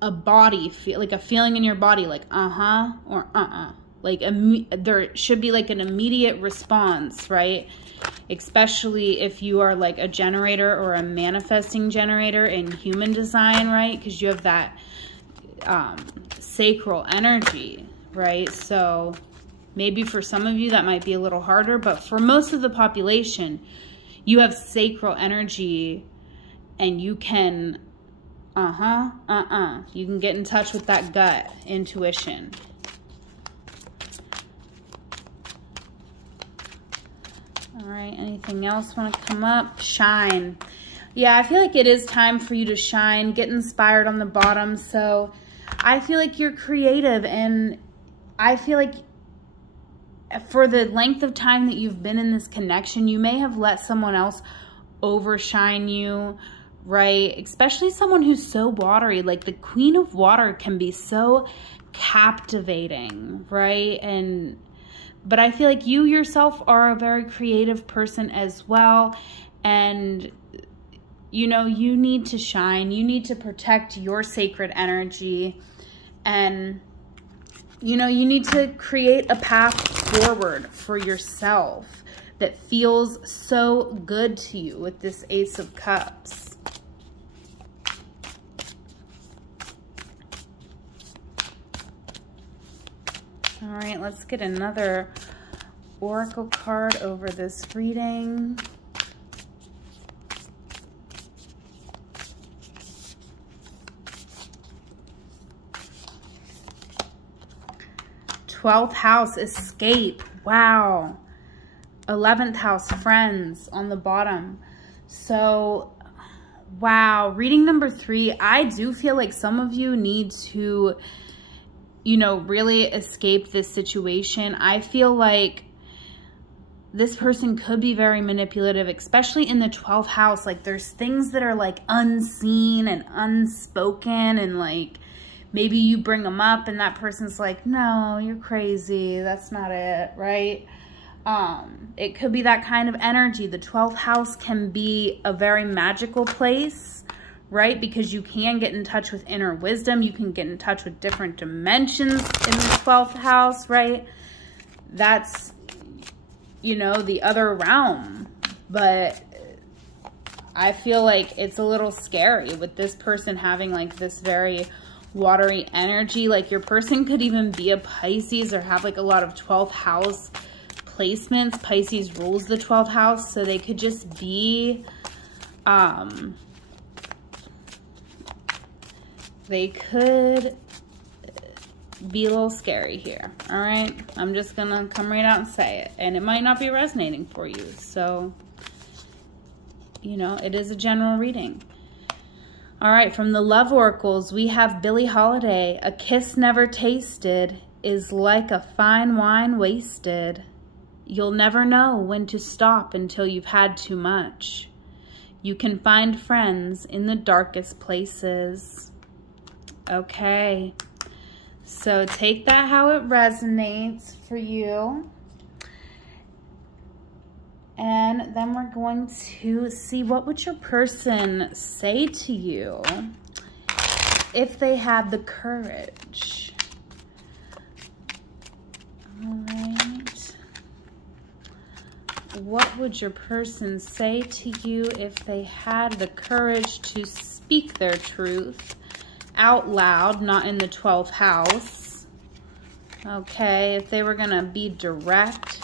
a body feel, like a feeling in your body, like uh-huh or uh-uh. Like there should be like an immediate response, right? Especially if you are like a generator or a manifesting generator in human design, right? Because you have that sacral energy, right? So maybe for some of you that might be a little harder, but for most of the population, you have sacral energy and you can, you can get in touch with that gut intuition. All right, anything else want to come up? Shine. Yeah, I feel like it is time for you to shine, get inspired on the bottom. So I feel like you're creative, and I feel like for the length of time that you've been in this connection, you may have let someone else overshine you, right? Especially someone who's so watery. Like the Queen of Water can be so captivating, right? But I feel like you yourself are a very creative person as well. And, you know, you need to shine. You need to protect your sacred energy. And, you know, you need to create a path forward for yourself that feels so good to you with this Ace of Cups. All right, let's get another oracle card over this reading. Twelfth house, escape. Wow. 11th house, friends on the bottom. So, wow. Reading number 3, I do feel like some of you need to, you know, really escape this situation. I feel like this person could be very manipulative, especially in the 12th house. Like there's things that are like unseen and unspoken, and like maybe you bring them up and that person's like, no, you're crazy. That's not it, right? It could be that kind of energy. The 12th house can be a very magical place, right? Because you can get in touch with inner wisdom. You can get in touch with different dimensions in the 12th house, right? That's, you know, the other realm. But I feel like it's a little scary with this person having like this very watery energy. Like your person could even be a Pisces or have like a lot of 12th house placements. Pisces rules the 12th house, so they could just be they could be a little scary here. All right, I'm just gonna come right out and say it, and it might not be resonating for you, so you know, it is a general reading. All right, from the Love Oracles, we have Billie Holiday. A kiss never tasted is like a fine wine wasted. You'll never know when to stop until you've had too much. You can find friends in the darkest places. Okay, so take that how it resonates for you. And then we're going to see, what would your person say to you if they had the courage? All right. What would your person say to you if they had the courage to speak their truth out loud, not in the 12th house? Okay, if they were going to be direct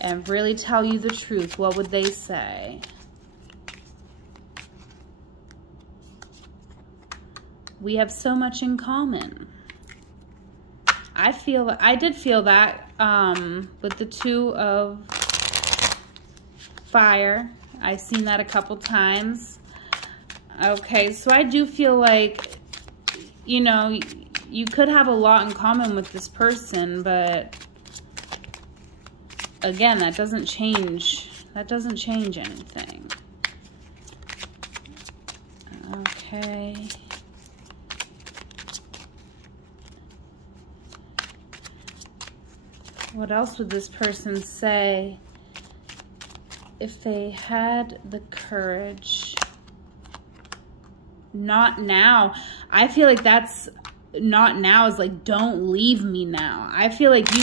and really tell you the truth, what would they say? We have so much in common. I did feel that with the Two of Fire. I've seen that a couple times. Okay, so I do feel like, you know, you could have a lot in common with this person, but again, that doesn't change anything. Okay. What else would this person say if they had the courage? Not now. I feel like that's not now is like, don't leave me now. I feel like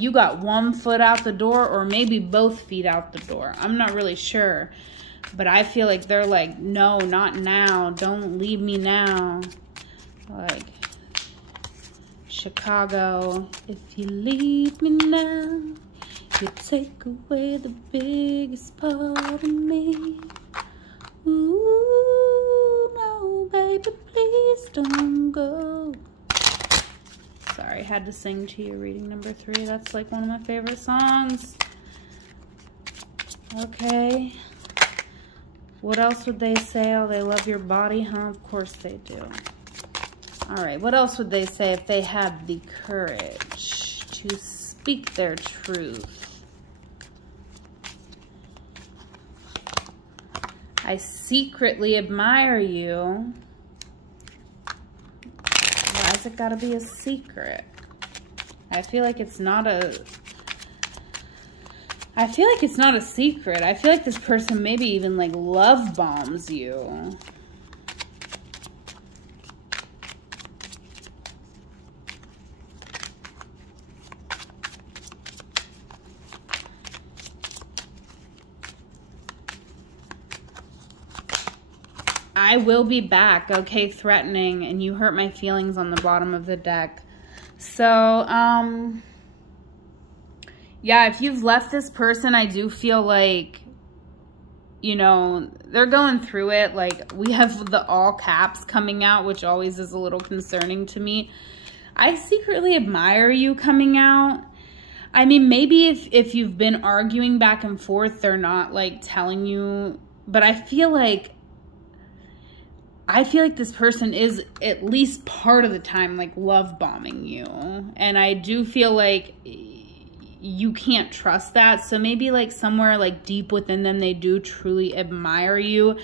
you got one foot out the door, or maybe both feet out the door. I'm not really sure, but I feel like they're like, no, not now. Don't leave me now. Like Chicago, if you leave me now, you take away the biggest part of me. Ooh, no, baby, please don't go. Sorry, had to sing to you reading number 3. That's like one of my favorite songs. Okay. What else would they say? Oh, they love your body, huh? Of course they do. All right, what else would they say if they had the courage to speak their truth? I secretly admire you. Why's it gotta be a secret? I feel like it's not a secret. I feel like this person maybe even like love bombs you. I will be back, okay, threatening, and you hurt my feelings on the bottom of the deck. So, yeah, if you've left this person, I do feel like, you know, they're going through it. Like, we have the all caps coming out, which always is a little concerning to me. I secretly admire you coming out. I mean, maybe if you've been arguing back and forth, they're not, like, telling you. But I feel like this person is at least part of the time like love bombing you. And I do feel like you can't trust that. So maybe like somewhere like deep within them, they do truly admire you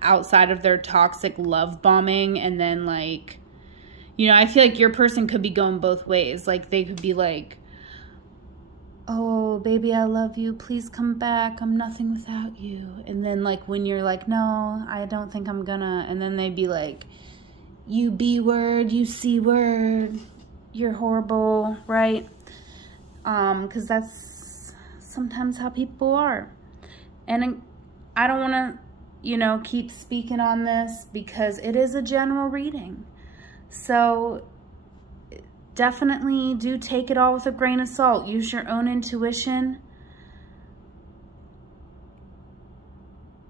outside of their toxic love bombing. And then like, you know, I feel like your person could be going both ways. Like they could be like, oh, baby, I love you. Please come back. I'm nothing without you. And then like when you're like, no, I don't think I'm gonna. And then they'd be like, you B word, you C word, you're horrible, right? Because that's sometimes how people are. And I don't want to, you know, keep speaking on this because it is a general reading. So definitely do take it all with a grain of salt. Use your own intuition.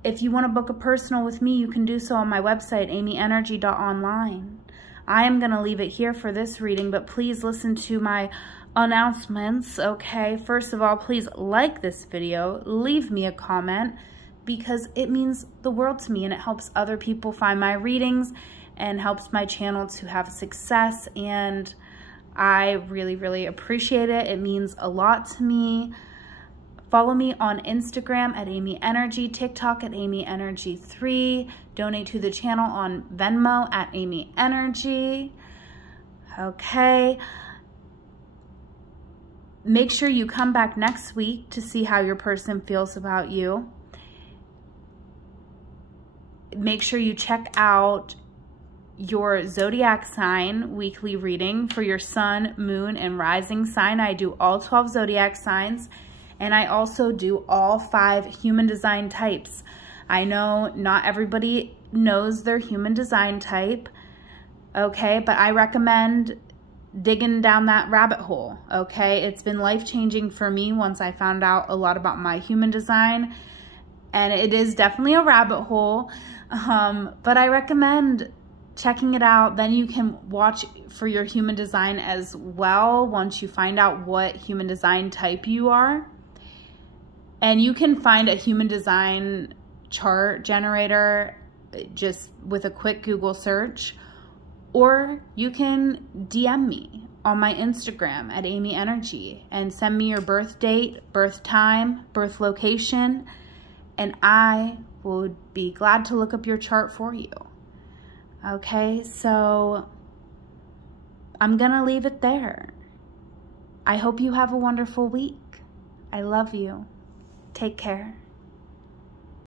If you want to book a personal with me, you can do so on my website, amyenergy.online. I am going to leave it here for this reading, but please listen to my announcements, okay? First of all, please like this video, leave me a comment, because it means the world to me and it helps other people find my readings and helps my channel to have success, and I really, really appreciate it. It means a lot to me. Follow me on Instagram at amyenergy, TikTok at amyenergy3. Donate to the channel on Venmo at amyenergy. Okay. Make sure you come back next week to see how your person feels about you. Make sure you check out your zodiac sign weekly reading for your sun, moon, and rising sign. I do all 12 zodiac signs, and I also do all 5 human design types. I know not everybody knows their human design type, okay, but I recommend digging down that rabbit hole, okay? It's been life-changing for me once I found out a lot about my human design, and it is definitely a rabbit hole, but I recommend checking it out. Then you can watch for your human design as well once you find out what human design type you are. And you can find a human design chart generator just with a quick Google search, or you can DM me on my Instagram at amyenergy and send me your birth date, birth time, birth location, and I would be glad to look up your chart for you. Okay, so I'm gonna leave it there. I hope you have a wonderful week. I love you. Take care.